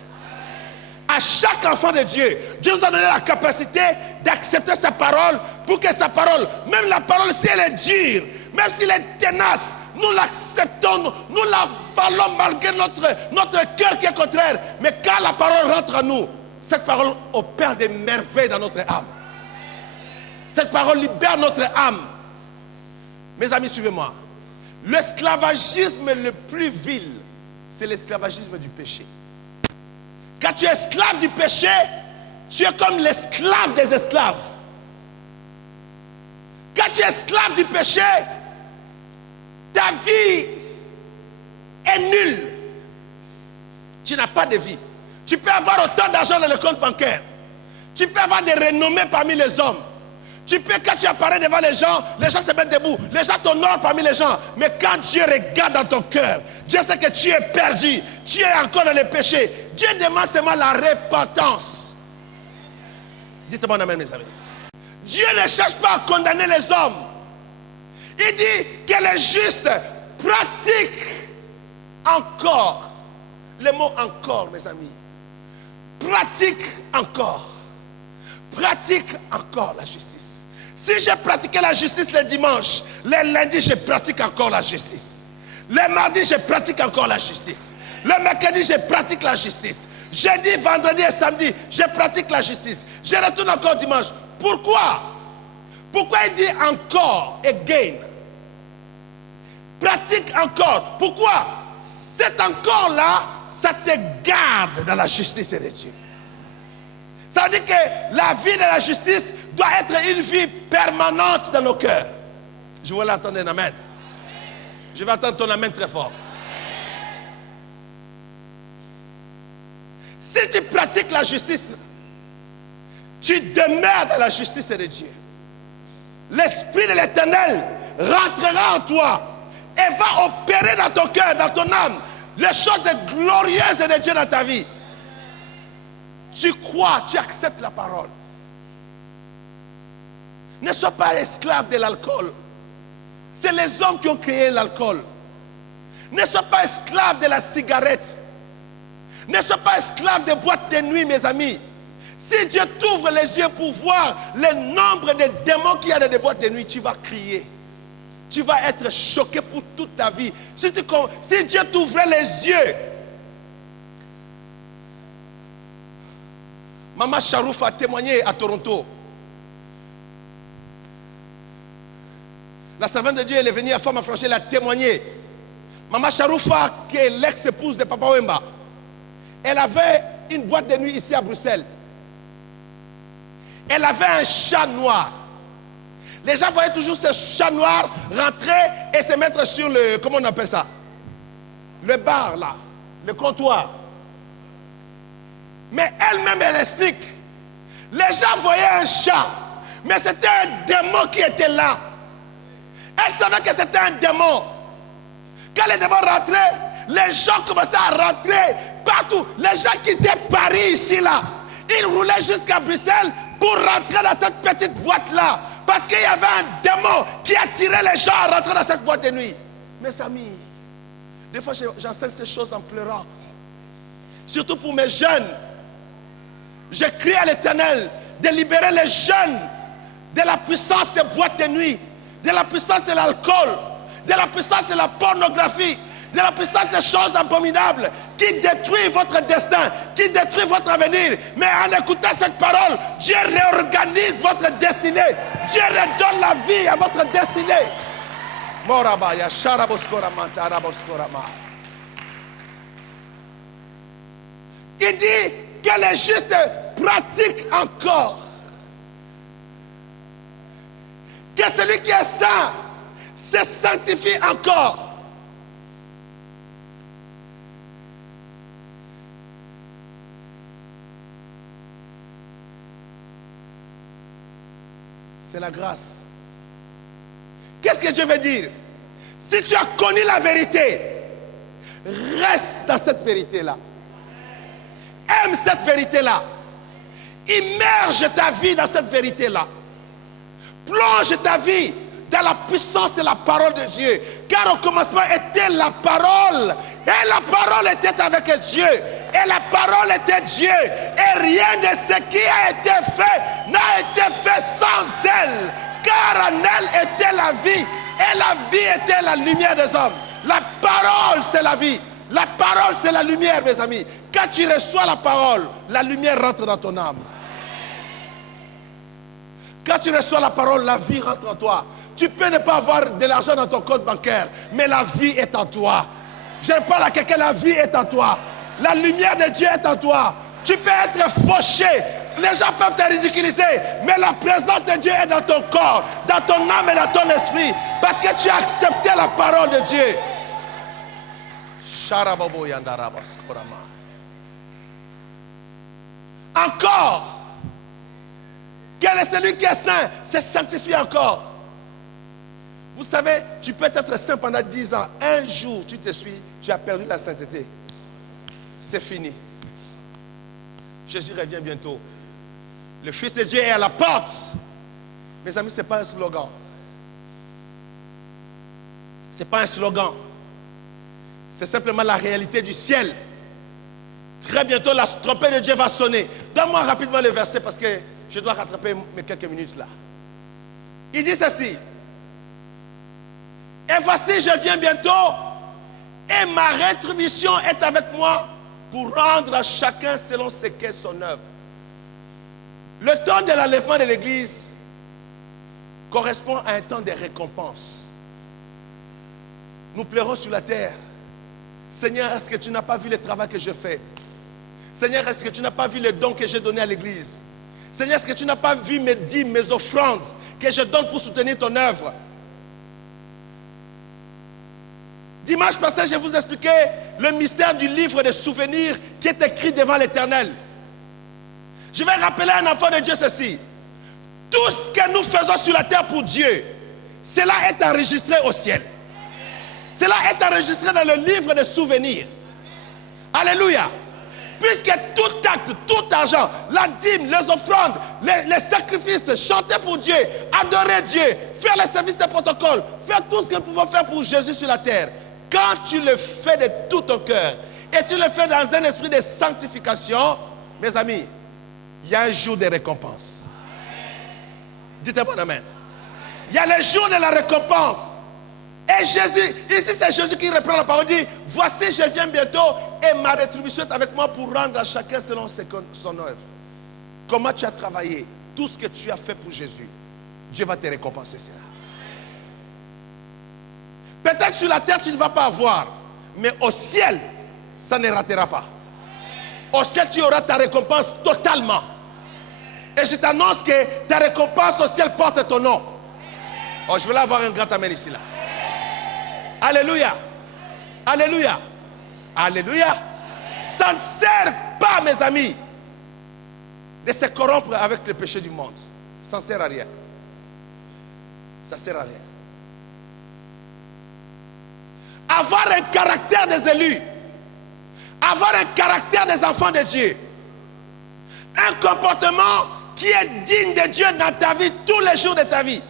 À chaque enfant de Dieu, Dieu nous a donné la capacité d'accepter sa parole pour que sa parole, même la parole si elle est dure, même si elle est tenace, nous l'acceptons, nous l'avalons malgré notre cœur qui est contraire. Mais quand la parole rentre en nous, cette parole opère des merveilles dans notre âme. Cette parole libère notre âme. Mes amis, suivez-moi. L'esclavagisme le plus vil, c'est l'esclavagisme du péché. Quand tu es esclave du péché, tu es comme l'esclave des esclaves. Quand tu es esclave du péché, ta vie est nulle. Tu n'as pas de vie. Tu peux avoir autant d'argent dans le compte bancaire. Tu peux avoir des renommées parmi les hommes. Tu peux, quand tu apparais devant les gens se mettent debout. Les gens t'honorent parmi les gens. Mais quand Dieu regarde dans ton cœur, Dieu sait que tu es perdu. Tu es encore dans le péché. Dieu demande seulement la repentance. Dites-moi amen, mes amis. Dieu ne cherche pas à condamner les hommes. Il dit que les justes pratiquent encore. Le mot encore, mes amis. Pratique encore. Pratique encore la justice. Si j'ai pratiqué la justice le dimanche, le lundi, je pratique encore la justice. Le mardi, je pratique encore la justice. Le mercredi, je pratique la justice. Jeudi, vendredi et samedi, je pratique la justice. Je retourne encore dimanche. Pourquoi? Pourquoi il dit encore, again? Pratique encore. Pourquoi? Cet encore-là, ça te garde dans la justice de Dieu. Ça veut dire que la vie de la justice doit être une vie permanente dans nos cœurs. Je veux l'entendre un amen. Je vais entendre ton amen très fort. Si tu pratiques la justice, tu demeures dans la justice de Dieu. L'Esprit de l'Éternel rentrera en toi et va opérer dans ton cœur, dans ton âme, les choses glorieuses de Dieu dans ta vie. Tu crois, tu acceptes la parole. Ne sois pas esclave de l'alcool. C'est les hommes qui ont créé l'alcool. Ne sois pas esclave de la cigarette. Ne sois pas esclave des boîtes de nuit, mes amis. Si Dieu t'ouvre les yeux pour voir le nombre de démons qu'il y a dans des boîtes de nuit, tu vas crier. Tu vas être choqué pour toute ta vie. Si Dieu t'ouvrait les yeux. Maman Charouf a témoigné à Toronto. La servante de Dieu, elle est venue à Femme Affranchie, elle a témoigné. Maman Charoufa, qui est l'ex-épouse de Papa Wemba, elle avait une boîte de nuit ici à Bruxelles. Elle avait un chat noir. Les gens voyaient toujours ce chat noir rentrer et se mettre sur le, comment on appelle ça? Le bar là, le comptoir. Mais elle-même, elle explique. Les gens voyaient un chat, mais c'était un démon qui était là. Elle savait que c'était un démon. Quand les démons rentraient, les gens commençaient à rentrer partout. Les gens quittaient Paris ici là. Ils roulaient jusqu'à Bruxelles pour rentrer dans cette petite boîte là. Parce qu'il y avait un démon qui attirait les gens à rentrer dans cette boîte de nuit. Mes amis, des fois j'enseigne ces choses en pleurant. Surtout pour mes jeunes. Je crie à l'Éternel de libérer les jeunes de la puissance des boîtes de nuit, de la puissance de l'alcool, de la puissance de la pornographie, de la puissance des choses abominables qui détruisent votre destin, qui détruisent votre avenir. Mais en écoutant cette parole, Dieu réorganise votre destinée. Dieu redonne la vie à votre destinée. Morabaya, Sharaboskoramanta, Raboskorama. Il dit que les justes pratiquent encore. Que celui qui est saint se sanctifie encore. C'est la grâce. Qu'est-ce que Dieu veut dire? Si tu as connu la vérité, reste dans cette vérité-là. Aime cette vérité-là. Immerge ta vie dans cette vérité-là. Plonge ta vie dans la puissance de la parole de Dieu. Car au commencement était la parole. Et la parole était avec Dieu. Et la parole était Dieu. Et rien de ce qui a été fait n'a été fait sans elle. Car en elle était la vie. Et la vie était la lumière des hommes. La parole, c'est la vie. La parole, c'est la lumière, mes amis. Quand tu reçois la parole, la lumière rentre dans ton âme. Quand tu reçois la parole, la vie rentre en toi. Tu peux ne pas avoir de l'argent dans ton compte bancaire, mais la vie est en toi. Je parle à quelqu'un, la vie est en toi. La lumière de Dieu est en toi. Tu peux être fauché. Les gens peuvent te ridiculiser, mais la présence de Dieu est dans ton corps, dans ton âme et dans ton esprit, parce que tu as accepté la parole de Dieu. Encore, quel est celui qui est saint? C'est sanctifié encore. Vous savez, tu peux être saint pendant 10 ans. Un jour, tu te suis, tu as perdu la sainteté. C'est fini. Jésus revient bientôt. Le Fils de Dieu est à la porte. Mes amis, ce n'est pas un slogan. Ce n'est pas un slogan. C'est simplement la réalité du ciel. Très bientôt, la trompette de Dieu va sonner. Donne-moi rapidement le verset parce que je dois rattraper mes quelques minutes là. Il dit ceci. Et voici, je viens bientôt et ma rétribution est avec moi pour rendre à chacun selon ce qu'est son œuvre. Le temps de l'enlèvement de l'Église correspond à un temps de récompense. Nous pleurons sur la terre. Seigneur, est-ce que tu n'as pas vu le travail que je fais? Seigneur, est-ce que tu n'as pas vu les dons que j'ai donnés à l'Église? Seigneur, est-ce que tu n'as pas vu mes dîmes, mes offrandes que je donne pour soutenir ton œuvre? Dimanche passé, je vous expliquais le mystère du livre de souvenirs qui est écrit devant l'Éternel. Je vais rappeler à un enfant de Dieu ceci. Tout ce que nous faisons sur la terre pour Dieu, cela est enregistré au ciel. Cela est enregistré dans le livre de souvenirs. Alléluia. Puisque tout acte, tout argent, la dîme, les offrandes, les sacrifices, chanter pour Dieu, adorer Dieu, faire les services de protocole, faire tout ce que nous pouvons faire pour Jésus sur la terre. Quand tu le fais de tout ton cœur et tu le fais dans un esprit de sanctification, mes amis, il y a un jour de récompense. Dites-moi amen. Il y a le jour de la récompense. Et Jésus, ici c'est Jésus qui reprend la parole, dit, voici je viens bientôt et ma rétribution est avec moi pour rendre à chacun selon son œuvre. Comment tu as travaillé, tout ce que tu as fait pour Jésus, Dieu va te récompenser cela. Peut-être sur la terre tu ne vas pas avoir, mais au ciel, ça ne ratera pas. Au ciel tu auras ta récompense totalement. Et je t'annonce que ta récompense au ciel porte ton nom. Oh, je veux avoir un grand amen ici là. Alléluia. Alléluia. Alléluia. Ça ne sert pas, mes amis, de se corrompre avec le péché du monde. Ça ne sert à rien. Ça ne sert à rien. Avoir un caractère des élus, avoir un caractère des enfants de Dieu, un comportement qui est digne de Dieu dans ta vie tous les jours de ta vie.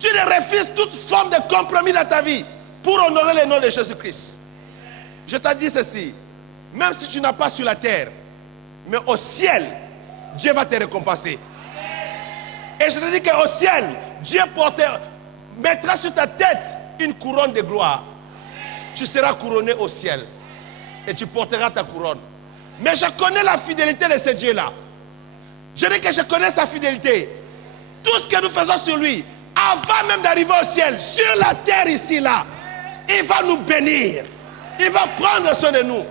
Tu ne refuses toute forme de compromis dans ta vie pour honorer le nom de Jésus-Christ. Je t'ai dit ceci, même si tu n'as pas sur la terre, mais au ciel, Dieu va te récompenser. Et je te dis qu'au ciel, Dieu mettra sur ta tête une couronne de gloire. Tu seras couronné au ciel et tu porteras ta couronne. Mais je connais la fidélité de ce Dieu-là. Je dis que je connais sa fidélité. Tout ce que nous faisons sur lui, avant même d'arriver au ciel, sur la terre ici, là, il va nous bénir. Il va prendre soin de nous.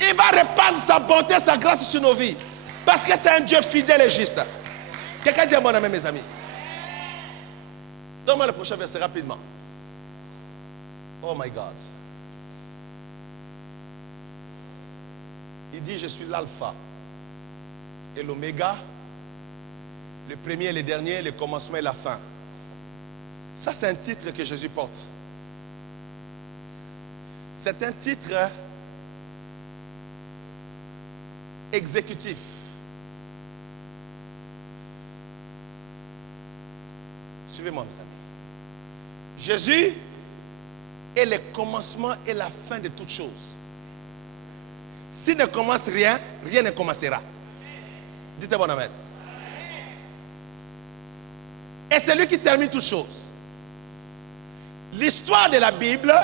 Il va répandre sa bonté, sa grâce sur nos vies. Parce que c'est un Dieu fidèle et juste. Quelqu'un dit à mon ami, mes amis. Donne-moi le prochain verset rapidement. Oh my God. Il dit, je suis l'alpha et l'oméga, le premier et le dernier, le commencement et la fin. Ça, c'est un titre que Jésus porte. C'est un titre exécutif. Suivez-moi, mes amis. Jésus est le commencement et la fin de toutes choses. S'il ne commence rien, rien ne commencera. Dites bon amen. Et c'est lui qui termine toutes choses. L'histoire de la Bible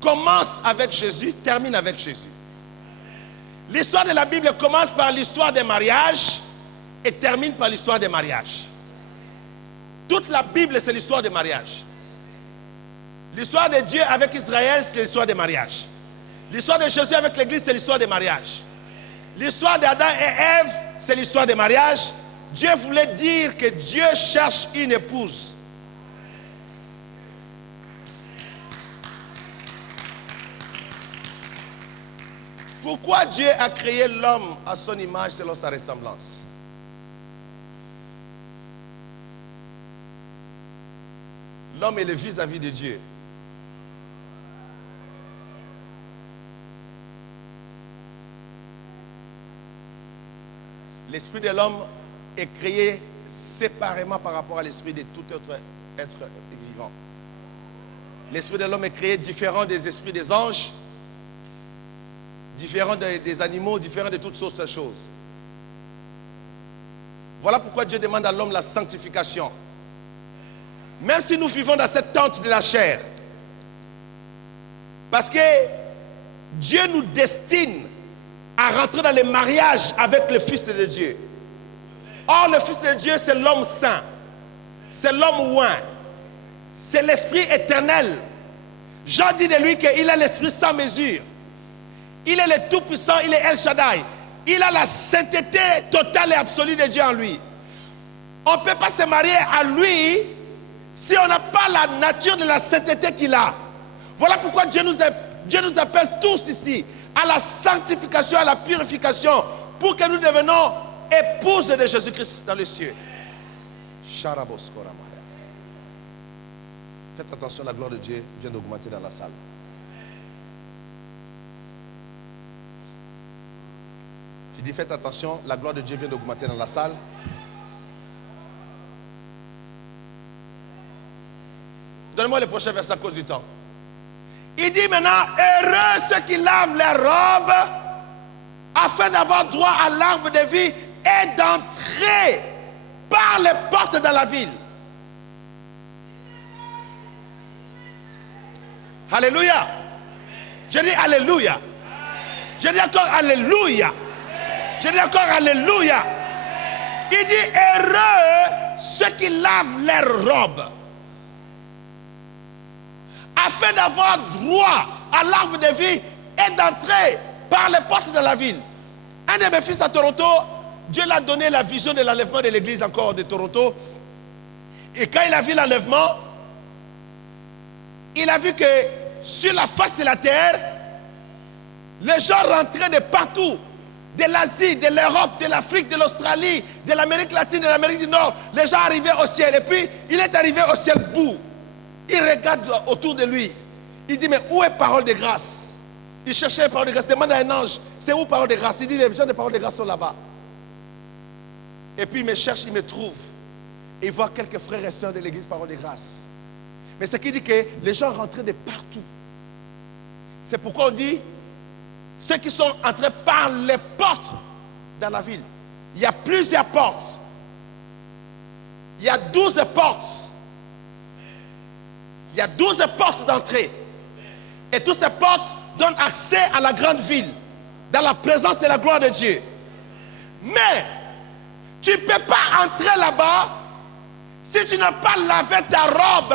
commence avec Jésus, termine avec Jésus. L'histoire de la Bible commence par l'histoire des mariages et termine par l'histoire des mariages. Toute la Bible, c'est l'histoire des mariages. L'histoire de Dieu avec Israël, c'est l'histoire des mariages. L'histoire de Jésus avec l'Église, c'est l'histoire des mariages. L'histoire d'Adam et Ève, c'est l'histoire des mariages. Dieu voulait dire que Dieu cherche une épouse. Pourquoi Dieu a créé l'homme à son image selon sa ressemblance? L'homme est le vis-à-vis de Dieu. L'esprit de l'homme est créé séparément par rapport à l'esprit de tout autre être vivant. L'esprit de l'homme est créé différent des esprits des anges, différent des animaux, différent de toutes autres choses. Voilà pourquoi Dieu demande à l'homme la sanctification. Même si nous vivons dans cette tente de la chair, parce que Dieu nous destine à rentrer dans le mariage avec le Fils de Dieu. Or, le Fils de Dieu, c'est l'homme saint, c'est l'homme oint, c'est l'Esprit éternel. Jean dit de lui qu'il a l'Esprit sans mesure. Il est le Tout-Puissant, il est El Shaddai. Il a la sainteté totale et absolue de Dieu en lui. On ne peut pas se marier à lui si on n'a pas la nature de la sainteté qu'il a. Voilà pourquoi Dieu nous appelle tous ici à la sanctification, à la purification, pour que nous devenions épouses de Jésus-Christ dans les cieux. Faites attention, la gloire de Dieu vient d'augmenter dans la salle. Il dit, faites attention, la gloire de Dieu vient d'augmenter dans la salle. Donnez-moi le prochain verset à cause du temps. Il dit maintenant, heureux ceux qui lavent leurs robes afin d'avoir droit à l'arbre de vie et d'entrer par les portes dans la ville. Alléluia. Je dis Alléluia. Je dis encore Alléluia. Je dis encore Alléluia. Il dit heureux ceux qui lavent leurs robes afin d'avoir droit à l'arbre de vie et d'entrer par les portes de la ville. Un de mes fils à Toronto, Dieu l'a donné la vision de l'enlèvement de l'église encore de Toronto. Et quand il a vu l'enlèvement, il a vu que sur la face de la terre, les gens rentraient de partout, de l'Asie, de l'Europe, de l'Afrique, de l'Australie, de l'Amérique latine, de l'Amérique du Nord. Les gens arrivaient au ciel. Et puis, il est arrivé au ciel bout. Il regarde autour de lui. Il dit, mais où est parole de grâce? Il cherchait parole de grâce. Il demande à un ange, c'est où parole de grâce? Il dit, les gens de parole de grâce sont là-bas. Et puis il me cherche, il me trouve. Et il voit quelques frères et sœurs de l'église parole de grâce. Mais ce qui dit que les gens rentraient de partout. C'est pourquoi on dit, ceux qui sont entrés par les portes dans la ville. Il y a plusieurs portes. Il y a 12 portes. Il y a 12 portes d'entrée. Et toutes ces portes donnent accès à la grande ville, dans la présence de la gloire de Dieu. Mais, tu ne peux pas entrer là-bas si tu n'as pas lavé ta robe.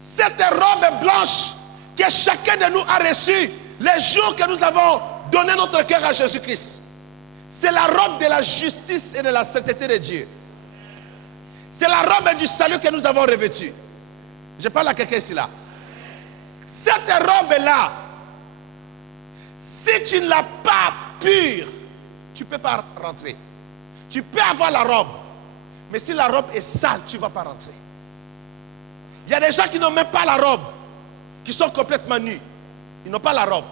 Cette robe blanche que chacun de nous a reçue les jours que nous avons donné notre cœur à Jésus-Christ. C'est la robe de la justice et de la sainteté de Dieu. C'est la robe du salut que nous avons revêtue. Je parle à quelqu'un ici là. Cette robe-là, si tu ne l'as pas pure, tu ne peux pas rentrer. Tu peux avoir la robe, mais si la robe est sale, tu ne vas pas rentrer. Il y a des gens qui n'ont même pas la robe, qui sont complètement nus. Ils n'ont pas la robe.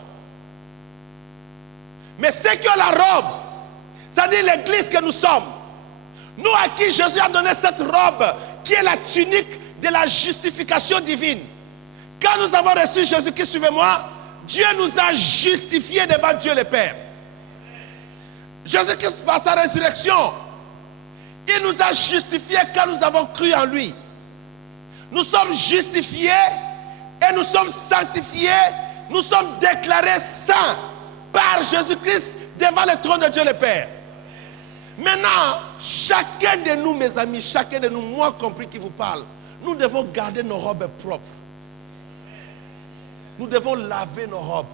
Mais ceux qui ont la robe, c'est-à-dire l'église que nous sommes, nous à qui Jésus a donné cette robe, qui est la tunique de la justification divine. Quand nous avons reçu Jésus-Christ, suivez-moi, Dieu nous a justifiés devant Dieu le Père. Jésus-Christ, par sa résurrection, il nous a justifiés quand nous avons cru en lui. Nous sommes justifiés et nous sommes sanctifiés, nous sommes déclarés saints par Jésus-Christ devant le trône de Dieu le Père. Maintenant, chacun de nous, mes amis, chacun de nous, moi compris qui vous parle, nous devons garder nos robes propres. Nous devons laver nos robes.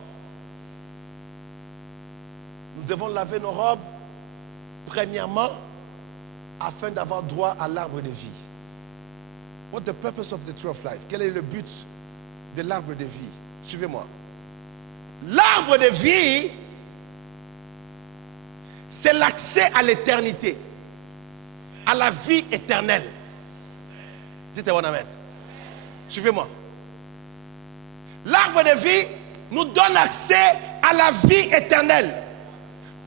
Nous devons laver nos robes, premièrement, afin d'avoir droit à l'arbre de vie. What's the purpose of the tree of life? Quel est le but de l'arbre de vie? Suivez-moi. L'arbre de vie, c'est l'accès à l'éternité, à la vie éternelle. Dites un amen. Suivez-moi. L'arbre de vie nous donne accès à la vie éternelle.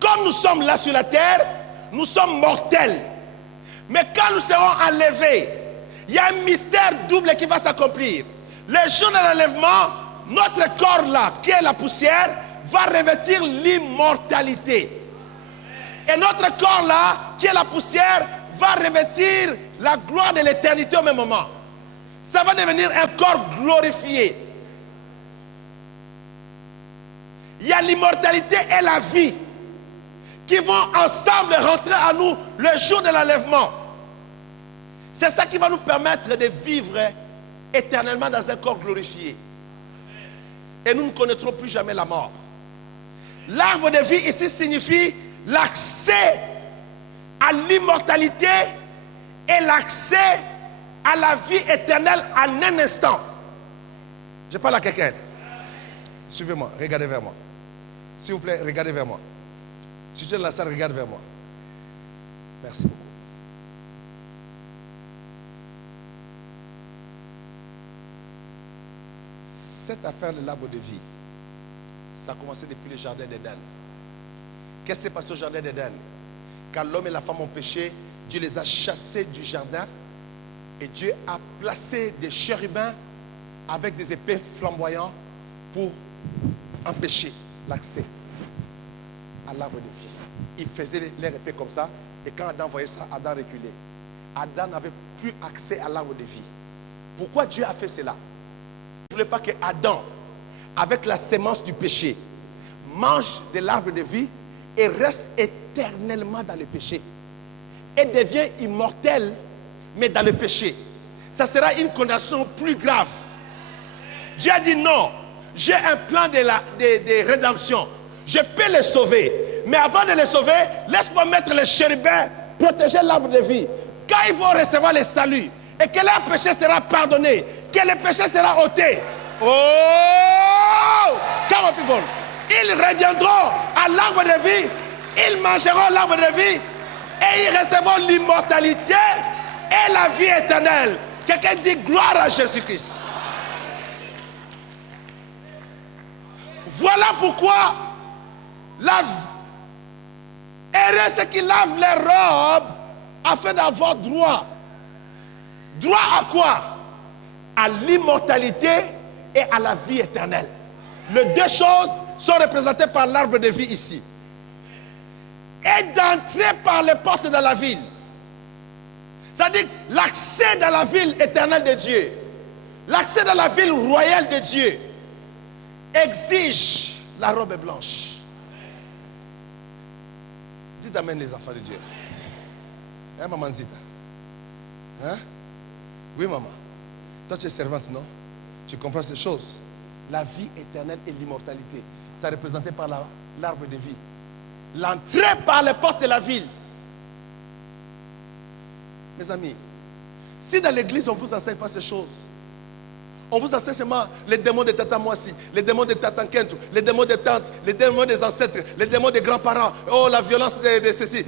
Comme nous sommes là sur la terre, nous sommes mortels. Mais quand nous serons enlevés, il y a un mystère double qui va s'accomplir. Le jour de l'enlèvement, notre corps là, qui est la poussière, va revêtir l'immortalité. Et notre corps là, qui est la poussière, va revêtir la gloire de l'éternité au même moment. Ça va devenir un corps glorifié. Il y a l'immortalité et la vie qui vont ensemble rentrer à nous le jour de l'enlèvement. C'est ça qui va nous permettre de vivre éternellement dans un corps glorifié. Et nous ne connaîtrons plus jamais la mort. L'arbre de vie ici signifie l'accès à l'immortalité et l'accès à la vie éternelle en un instant. Je parle à quelqu'un. Suivez-moi, regardez vers moi. S'il vous plaît, regardez vers moi. Si tu es dans la salle, regarde vers moi. Merci beaucoup. Cette affaire de l'arbre de vie, ça a commencé depuis le jardin d'Éden. Qu'est-ce qui s'est passé au jardin d'Éden? Quand l'homme et la femme ont péché, Dieu les a chassés du jardin et Dieu a placé des chérubins avec des épées flamboyantes pour empêcher l'accès à l'arbre de vie. Ils faisaient leur épée comme ça et quand Adam voyait ça, Adam reculait. Adam n'avait plus accès à l'arbre de vie. Pourquoi Dieu a fait cela? Il ne voulait pas que Adam, avec la sémence du péché, mange de l'arbre de vie et reste éternellement dans le péché. Et devient immortel, mais dans le péché. Ça sera une condamnation plus grave. Dieu a dit non, j'ai un plan de rédemption. Je peux les sauver. Mais avant de les sauver, laisse-moi mettre les chérubins, protéger l'arbre de vie. Quand ils vont recevoir le salut, et que leur péché sera pardonné, que le péché sera ôté. Oh! Come on, people. Ils reviendront à l'arbre de vie, ils mangeront l'arbre de vie, et ils recevront l'immortalité et la vie éternelle. Quelqu'un dit gloire à Jésus-Christ. Voilà pourquoi heureux ceux qui lavent les robes afin d'avoir droit. Droit à quoi? À l'immortalité et à la vie éternelle. Les deux choses sont représentées par l'arbre de vie ici. Et d'entrer par les portes de la ville. C'est-à-dire l'accès dans la ville éternelle de Dieu, l'accès dans la ville royale de Dieu, exige la robe blanche. Dites amen les enfants de Dieu. Hein, maman Zita? Hein? Oui, maman. Toi, tu es servante, non? Tu comprends ces choses. La vie éternelle et l'immortalité, ça représenté par l'arbre de vie. L'entrée par les portes de la ville. Mes amis, si dans l'église on ne vous enseigne pas ces choses, on vous enseigne seulement les démons de Tata Moissi, les démons de Tata Kentou, les démons de tantes, les démons des ancêtres, les démons des grands-parents, oh la violence de ceci.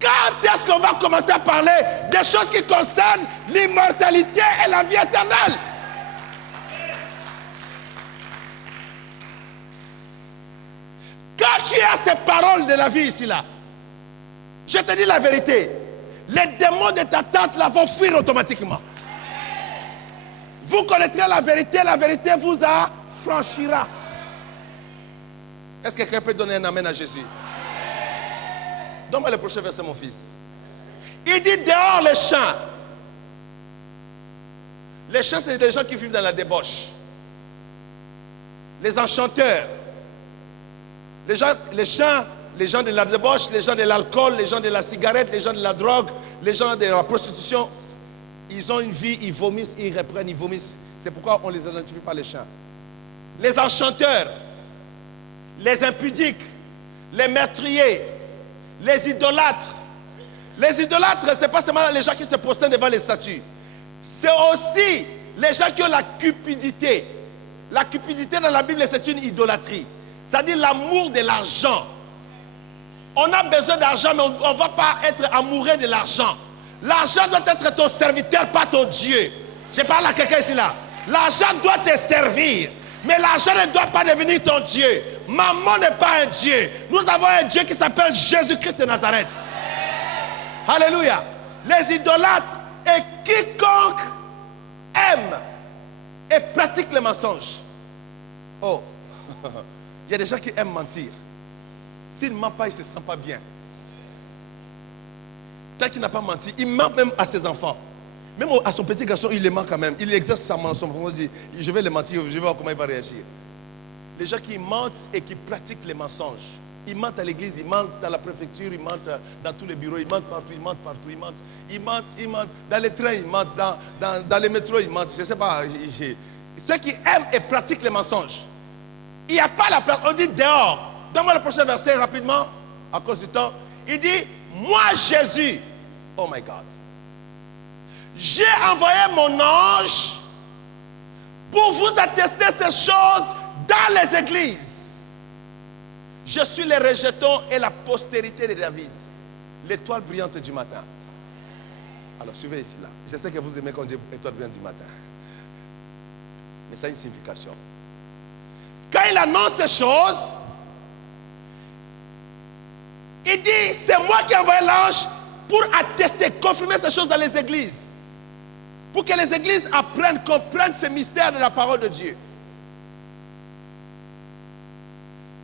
Quand est-ce qu'on va commencer à parler des choses qui concernent l'immortalité et la vie éternelle? Quand tu as ces paroles de la vie ici là, je te dis la vérité, les démons de ta tante là vont fuir automatiquement. Vous connaîtrez la vérité vous affranchira. Est-ce que quelqu'un peut donner un amen à Jésus? Donne-moi le prochain verset, mon fils. Il dit dehors les champs. Les champs, c'est des gens qui vivent dans la débauche. Les enchanteurs. Les gens de la débauche, les gens de l'alcool, les gens de la cigarette, les gens de la drogue, les gens de la prostitution. Ils ont une vie, ils vomissent, ils reprennent, ils vomissent. C'est pourquoi on les identifie par les champs. Les enchanteurs, les impudiques, les meurtriers, les idolâtres. Les idolâtres, ce n'est pas seulement les gens qui se prosternent devant les statues. C'est aussi les gens qui ont la cupidité. La cupidité dans la Bible, c'est une idolâtrie. C'est-à-dire l'amour de l'argent. On a besoin d'argent, mais on ne va pas être amoureux de l'argent. L'argent doit être ton serviteur, pas ton Dieu. Je parle à quelqu'un ici là. L'argent doit te servir. Mais l'argent ne doit pas devenir ton Dieu. Maman n'est pas un Dieu. Nous avons un Dieu qui s'appelle Jésus-Christ de Nazareth. Alléluia. Les idolâtres et quiconque aime et pratique le mensonge. Oh, il y a des gens qui aiment mentir. S'il ne ment pas, il ne se sent pas bien. Tant qu'il n'a pas menti, il ment même à ses enfants. Même à son petit garçon, il les ment quand même. Il exerce sa mensonge. Il dit, je vais le mentir, je vais voir comment il va réagir. Les gens qui mentent et qui pratiquent les mensonges. Ils mentent à l'église, ils mentent à la préfecture, ils mentent dans tous les bureaux, ils mentent partout, ils mentent dans les trains, ils mentent dans les métros, ils mentent. Je ne sais pas. Ceux qui aiment et pratiquent les mensonges. Il n'y a pas la place. On dit dehors. Donne-moi le prochain verset rapidement, à cause du temps. Il dit, moi Jésus, oh my God, j'ai envoyé mon ange pour vous attester ces choses dans les églises. Je suis le rejeton et la postérité de David, l'étoile brillante du matin. Alors suivez ici là. Je sais que vous aimez quand on dit étoile brillante du matin. Mais ça a une signification. Quand il annonce ces choses, Il dit, c'est moi qui ai envoyé l'ange pour attester, confirmer ces choses dans les églises. Pour que les églises apprennent, comprennent ce mystère de la parole de Dieu.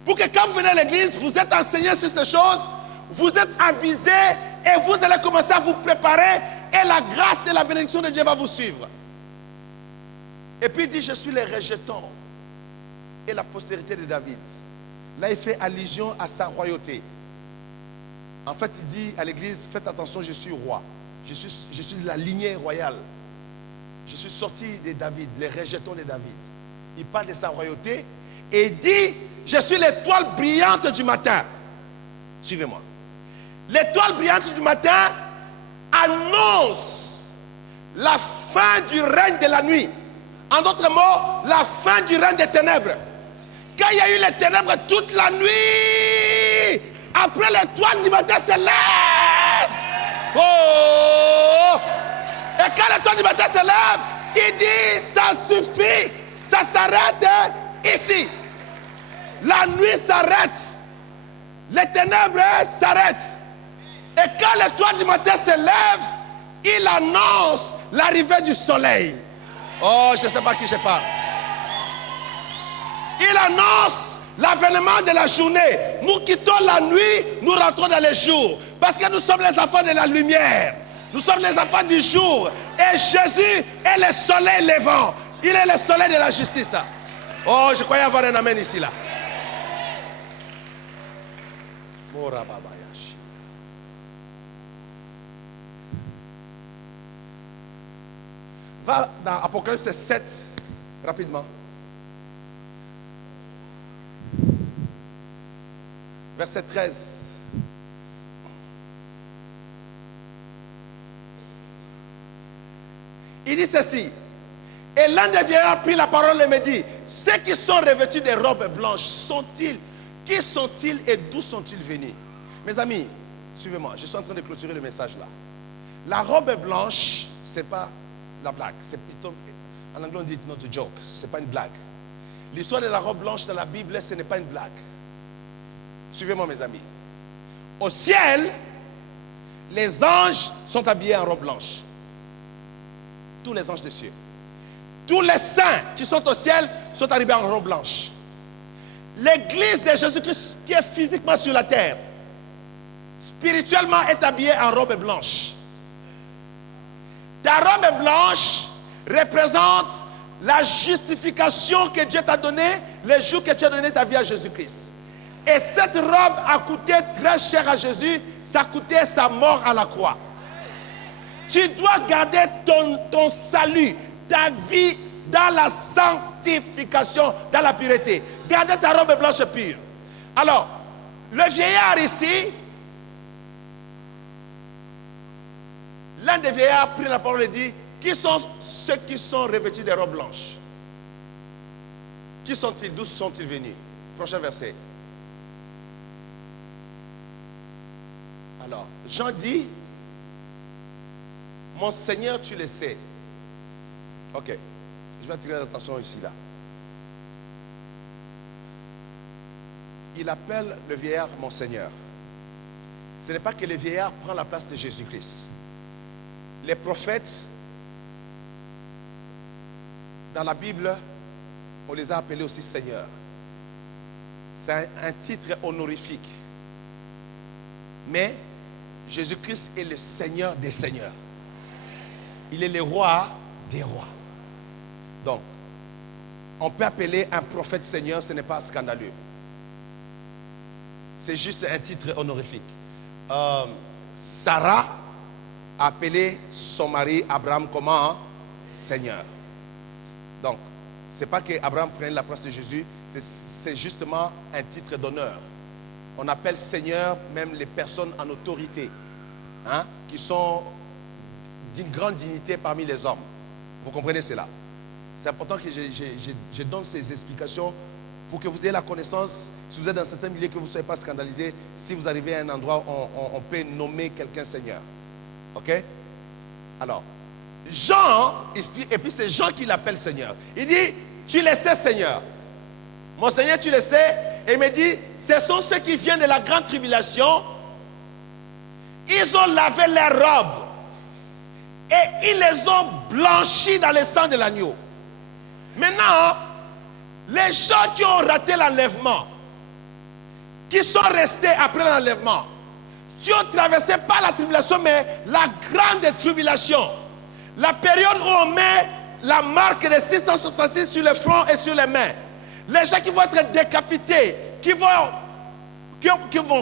Pour que quand vous venez à l'église, vous êtes enseigné sur ces choses, vous êtes avisé et vous allez commencer à vous préparer et la grâce et la bénédiction de Dieu va vous suivre. Et puis il dit, je suis le rejeton et la postérité de David. Là, il fait allusion à sa royauté. En fait, il dit à l'église, faites attention, je suis roi. Je suis de la lignée royale. Je suis sorti de David, les rejetons de David. Il parle de sa royauté et il dit, je suis l'étoile brillante du matin. Suivez-moi. L'étoile brillante du matin annonce la fin du règne de la nuit. En d'autres mots, la fin du règne des ténèbres. Quand il y a eu les ténèbres toute la nuit, après l'étoile du matin se lève. Oh! Et quand l'étoile du matin se lève, il dit, ça suffit, ça s'arrête ici. La nuit s'arrête, les ténèbres s'arrêtent. Et quand l'étoile du matin se lève, il annonce l'arrivée du soleil. Oh, je ne sais pas à qui je parle. Il annonce l'avènement de la journée. Nous quittons la nuit, nous rentrons dans le jour. Parce que nous sommes les enfants de la lumière. Nous sommes les enfants du jour. Et Jésus est le soleil levant. Il est le soleil de la justice. Oh, je croyais avoir un amen ici, là. Va dans Apocalypse 7, rapidement. Verset 13. Il dit ceci. Et l'un des vieillards prit la parole et me dit, ceux qui sont revêtus de robes blanches, qui sont-ils et d'où sont-ils venus? Mes amis, suivez-moi, je suis en train de clôturer le message là. La robe blanche, ce n'est pas la blague, c'est plutôt, en anglais on dit not a joke, ce n'est pas une blague. L'histoire de la robe blanche dans la Bible, ce n'est pas une blague. Suivez-moi mes amis. Au ciel, les anges sont habillés en robe blanche. Tous les anges des cieux. Tous les saints qui sont au ciel sont arrivés en robe blanche. L'église de Jésus-Christ qui est physiquement sur la terre, spirituellement est habillée en robe blanche. Ta robe blanche représente la justification que Dieu t'a donnée le jour que tu as donné ta vie à Jésus-Christ. Et cette robe a coûté très cher à Jésus, ça a coûté sa mort à la croix. Tu dois garder ton salut, ta vie dans la sanctification, dans la pureté. Gardez ta robe blanche pure. Alors, le vieillard ici, l'un des vieillards prit la parole et dit, qui sont ceux qui sont revêtus de robes blanches? Qui sont-ils? D'où sont-ils venus? Prochain verset. Alors, Jean dit, mon Seigneur, tu le sais. Ok, je vais attirer l'attention ici, là. Il appelle le vieillard mon Seigneur. Ce n'est pas que le vieillard prend la place de Jésus-Christ. Les prophètes, dans la Bible, on les a appelés aussi Seigneur. C'est un titre honorifique. Mais Jésus-Christ est le Seigneur des Seigneurs. Il est le roi des rois. Donc, on peut appeler un prophète Seigneur, ce n'est pas scandaleux. C'est juste un titre honorifique. Sarah a appelé son mari Abraham comment? Seigneur. Donc, ce n'est pas qu'Abraham prenne la place de Jésus, c'est justement un titre d'honneur. On appelle Seigneur même les personnes en autorité, hein, qui sont d'une grande dignité parmi les hommes. Vous comprenez cela? C'est important que je donne ces explications pour que vous ayez la connaissance, si vous êtes dans certains milieux, que vous ne soyez pas scandalisés. Si vous arrivez à un endroit où on peut nommer quelqu'un Seigneur. Ok? Alors, Jean, et puis c'est Jean qui l'appelle Seigneur. Il dit, tu le sais Seigneur. Mon Seigneur, tu le sais. Et il me dit, ce sont ceux qui viennent de la grande tribulation Ils ont lavé leurs robes et ils les ont blanchis dans le sang de l'agneau. Maintenant, les gens qui ont raté l'enlèvement, qui sont restés après l'enlèvement, qui ont traversé pas la tribulation mais la grande tribulation, la période où on met la marque de 666 sur le front et sur les mains, les gens qui vont être décapités,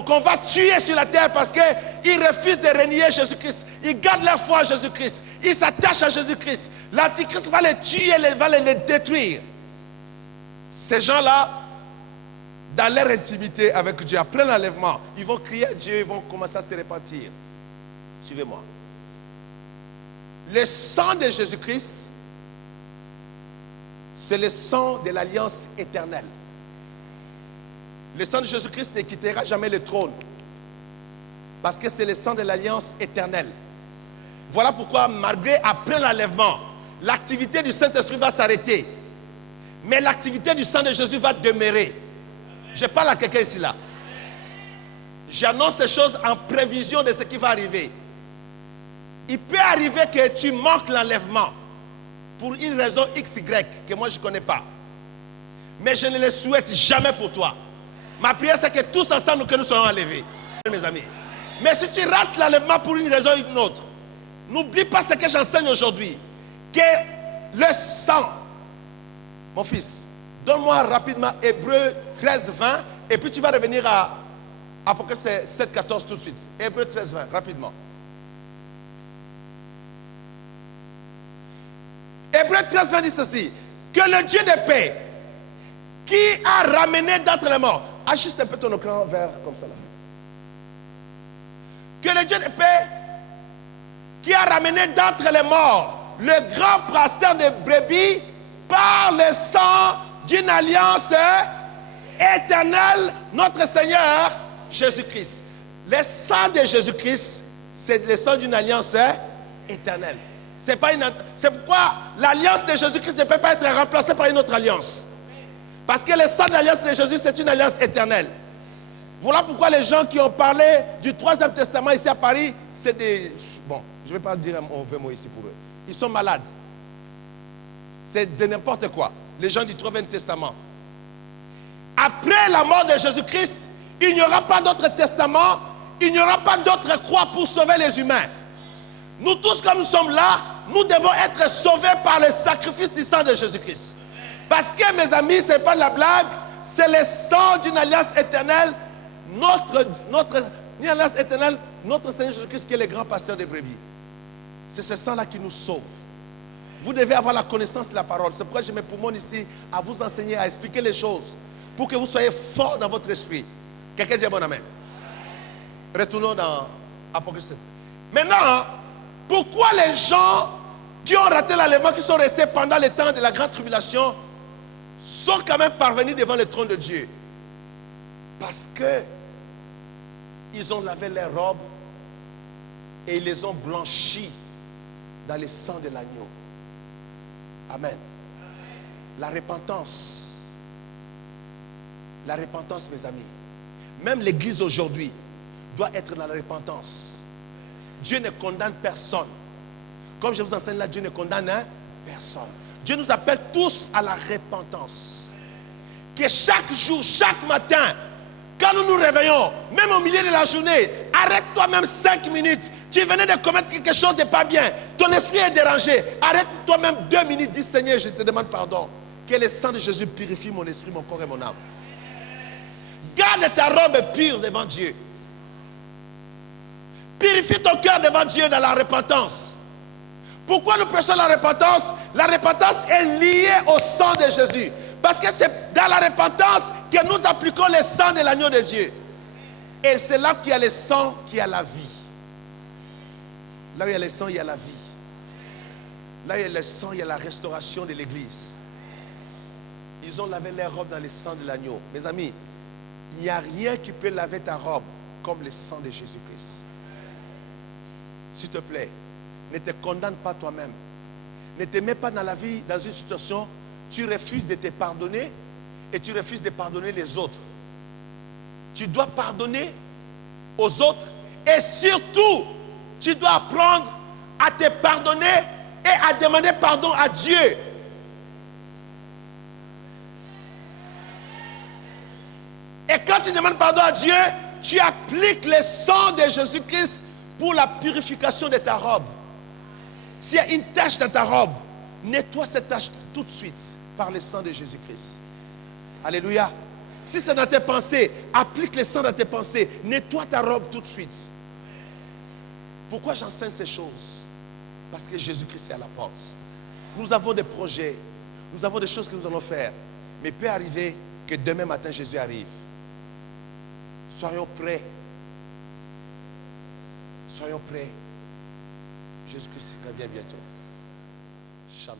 qu'on va tuer sur la terre parce qu'ils refusent de renier Jésus-Christ, ils gardent leur foi à Jésus-Christ, ils s'attachent à Jésus-Christ, l'Antichrist va les tuer, va les détruire. Ces gens-là, dans leur intimité avec Dieu, après l'enlèvement, ils vont crier à Dieu, ils vont commencer à se repentir. Suivez-moi. Le sang de Jésus-Christ, c'est le sang de l'alliance éternelle. Le sang de Jésus-Christ ne quittera jamais le trône. Parce que c'est le sang de l'alliance éternelle. Voilà pourquoi, malgré après l'enlèvement, l'activité du Saint-Esprit va s'arrêter. Mais l'activité du sang de Jésus va demeurer. Je parle à quelqu'un ici là. J'annonce ces choses en prévision de ce qui va arriver. Il peut arriver que tu manques l'enlèvement pour une raison XY que moi je ne connais pas. Mais je ne le souhaite jamais pour toi. Ma prière c'est que tous ensemble que nous soyons enlevés, mes amis. Mais si tu rates l'enlèvement pour une raison ou une autre, n'oublie pas ce que j'enseigne aujourd'hui. Que le sang, mon fils, donne-moi rapidement Hébreux 13, 20 et puis tu vas revenir à Apocalypse 7, 14 tout de suite. Hébreux 13, 20, rapidement. Hébreux 13, 20 dit ceci. Que le Dieu de paix, qui a ramené d'entre les morts, ajuste un peu ton écran vert comme ça là. Que le Dieu de paix, qui a ramené d'entre les morts le grand pasteur de brebis par le sang d'une alliance éternelle, notre Seigneur Jésus-Christ. Le sang de Jésus-Christ, c'est le sang d'une alliance éternelle. C'est pourquoi l'alliance de Jésus-Christ ne peut pas être remplacée par une autre alliance. Parce que le sang de l'alliance de Jésus, c'est une alliance éternelle. Voilà pourquoi les gens qui ont parlé du 3e testament ici à Paris, c'est des... Bon, je ne vais pas dire un mauvais mot ici pour eux. Ils sont malades. C'est de n'importe quoi. Les gens du 3e testament. Après la mort de Jésus-Christ, il n'y aura pas d'autre testament, il n'y aura pas d'autre croix pour sauver les humains. Nous tous, comme nous sommes là, nous devons être sauvés par le sacrifice du sang de Jésus-Christ. Parce que, mes amis, ce n'est pas de la blague, c'est le sang d'une alliance éternelle, une alliance éternelle, notre Seigneur Jésus-Christ qui est le grand pasteur des brebis. C'est ce sang-là qui nous sauve. Vous devez avoir la connaissance de la parole. C'est pourquoi je me poumonne ici à vous enseigner, à expliquer les choses, pour que vous soyez forts dans votre esprit. Quelqu'un dit bon amen. Retournons dans Apocalypse 7. Maintenant, pourquoi les gens qui ont raté l'enlèvement, qui sont restés pendant le temps de la grande tribulation, sont quand même parvenus devant le trône de Dieu? Parce que ils ont lavé leurs robes et ils les ont blanchis dans le sang de l'agneau. Amen. La repentance, mes amis, même l'église aujourd'hui doit être dans la repentance. Dieu ne condamne personne. Comme je vous enseigne là, Dieu ne condamne personne. Dieu nous appelle tous à la repentance. Que chaque jour, chaque matin, quand nous nous réveillons, même au milieu de la journée, arrête-toi même 5 minutes. Tu venais de commettre quelque chose de pas bien. Ton esprit est dérangé. Arrête-toi même 2 minutes. Dis Seigneur, je te demande pardon. Que le sang de Jésus purifie mon esprit, mon corps et mon âme. Garde ta robe pure devant Dieu. Purifie ton cœur devant Dieu dans la repentance. Pourquoi nous prêchons la repentance? La repentance est liée au sang de Jésus. Parce que c'est dans la repentance que nous appliquons le sang de l'agneau de Dieu. Et c'est là qu'il y a le sang, qui a la vie. Là où il y a le sang, il y a la vie. Là où il y a le sang, il y a la restauration de l'église. Ils ont lavé leurs robes dans le sang de l'agneau. Mes amis, il n'y a rien qui peut laver ta robe comme le sang de Jésus-Christ. S'il te plaît, ne te condamne pas toi-même. Ne te mets pas dans la vie, dans une situation, tu refuses de te pardonner et tu refuses de pardonner les autres. Tu dois pardonner aux autres Et surtout, tu dois apprendre à te pardonner et à demander pardon à Dieu. Et quand tu demandes pardon à Dieu, tu appliques le sang de Jésus-Christ pour la purification de ta robe. S'il y a une tache dans ta robe, nettoie cette tache tout de suite par le sang de Jésus-Christ. Alléluia. Si c'est dans tes pensées, applique le sang dans tes pensées. Nettoie ta robe tout de suite. Pourquoi j'enseigne ces choses? Parce que Jésus-Christ est à la porte. Nous avons des projets, nous avons des choses que nous allons faire. Mais il peut arriver que demain matin, Jésus arrive. Soyons prêts. Soyons prêts. Jésus-Christ revient bientôt. Shalom.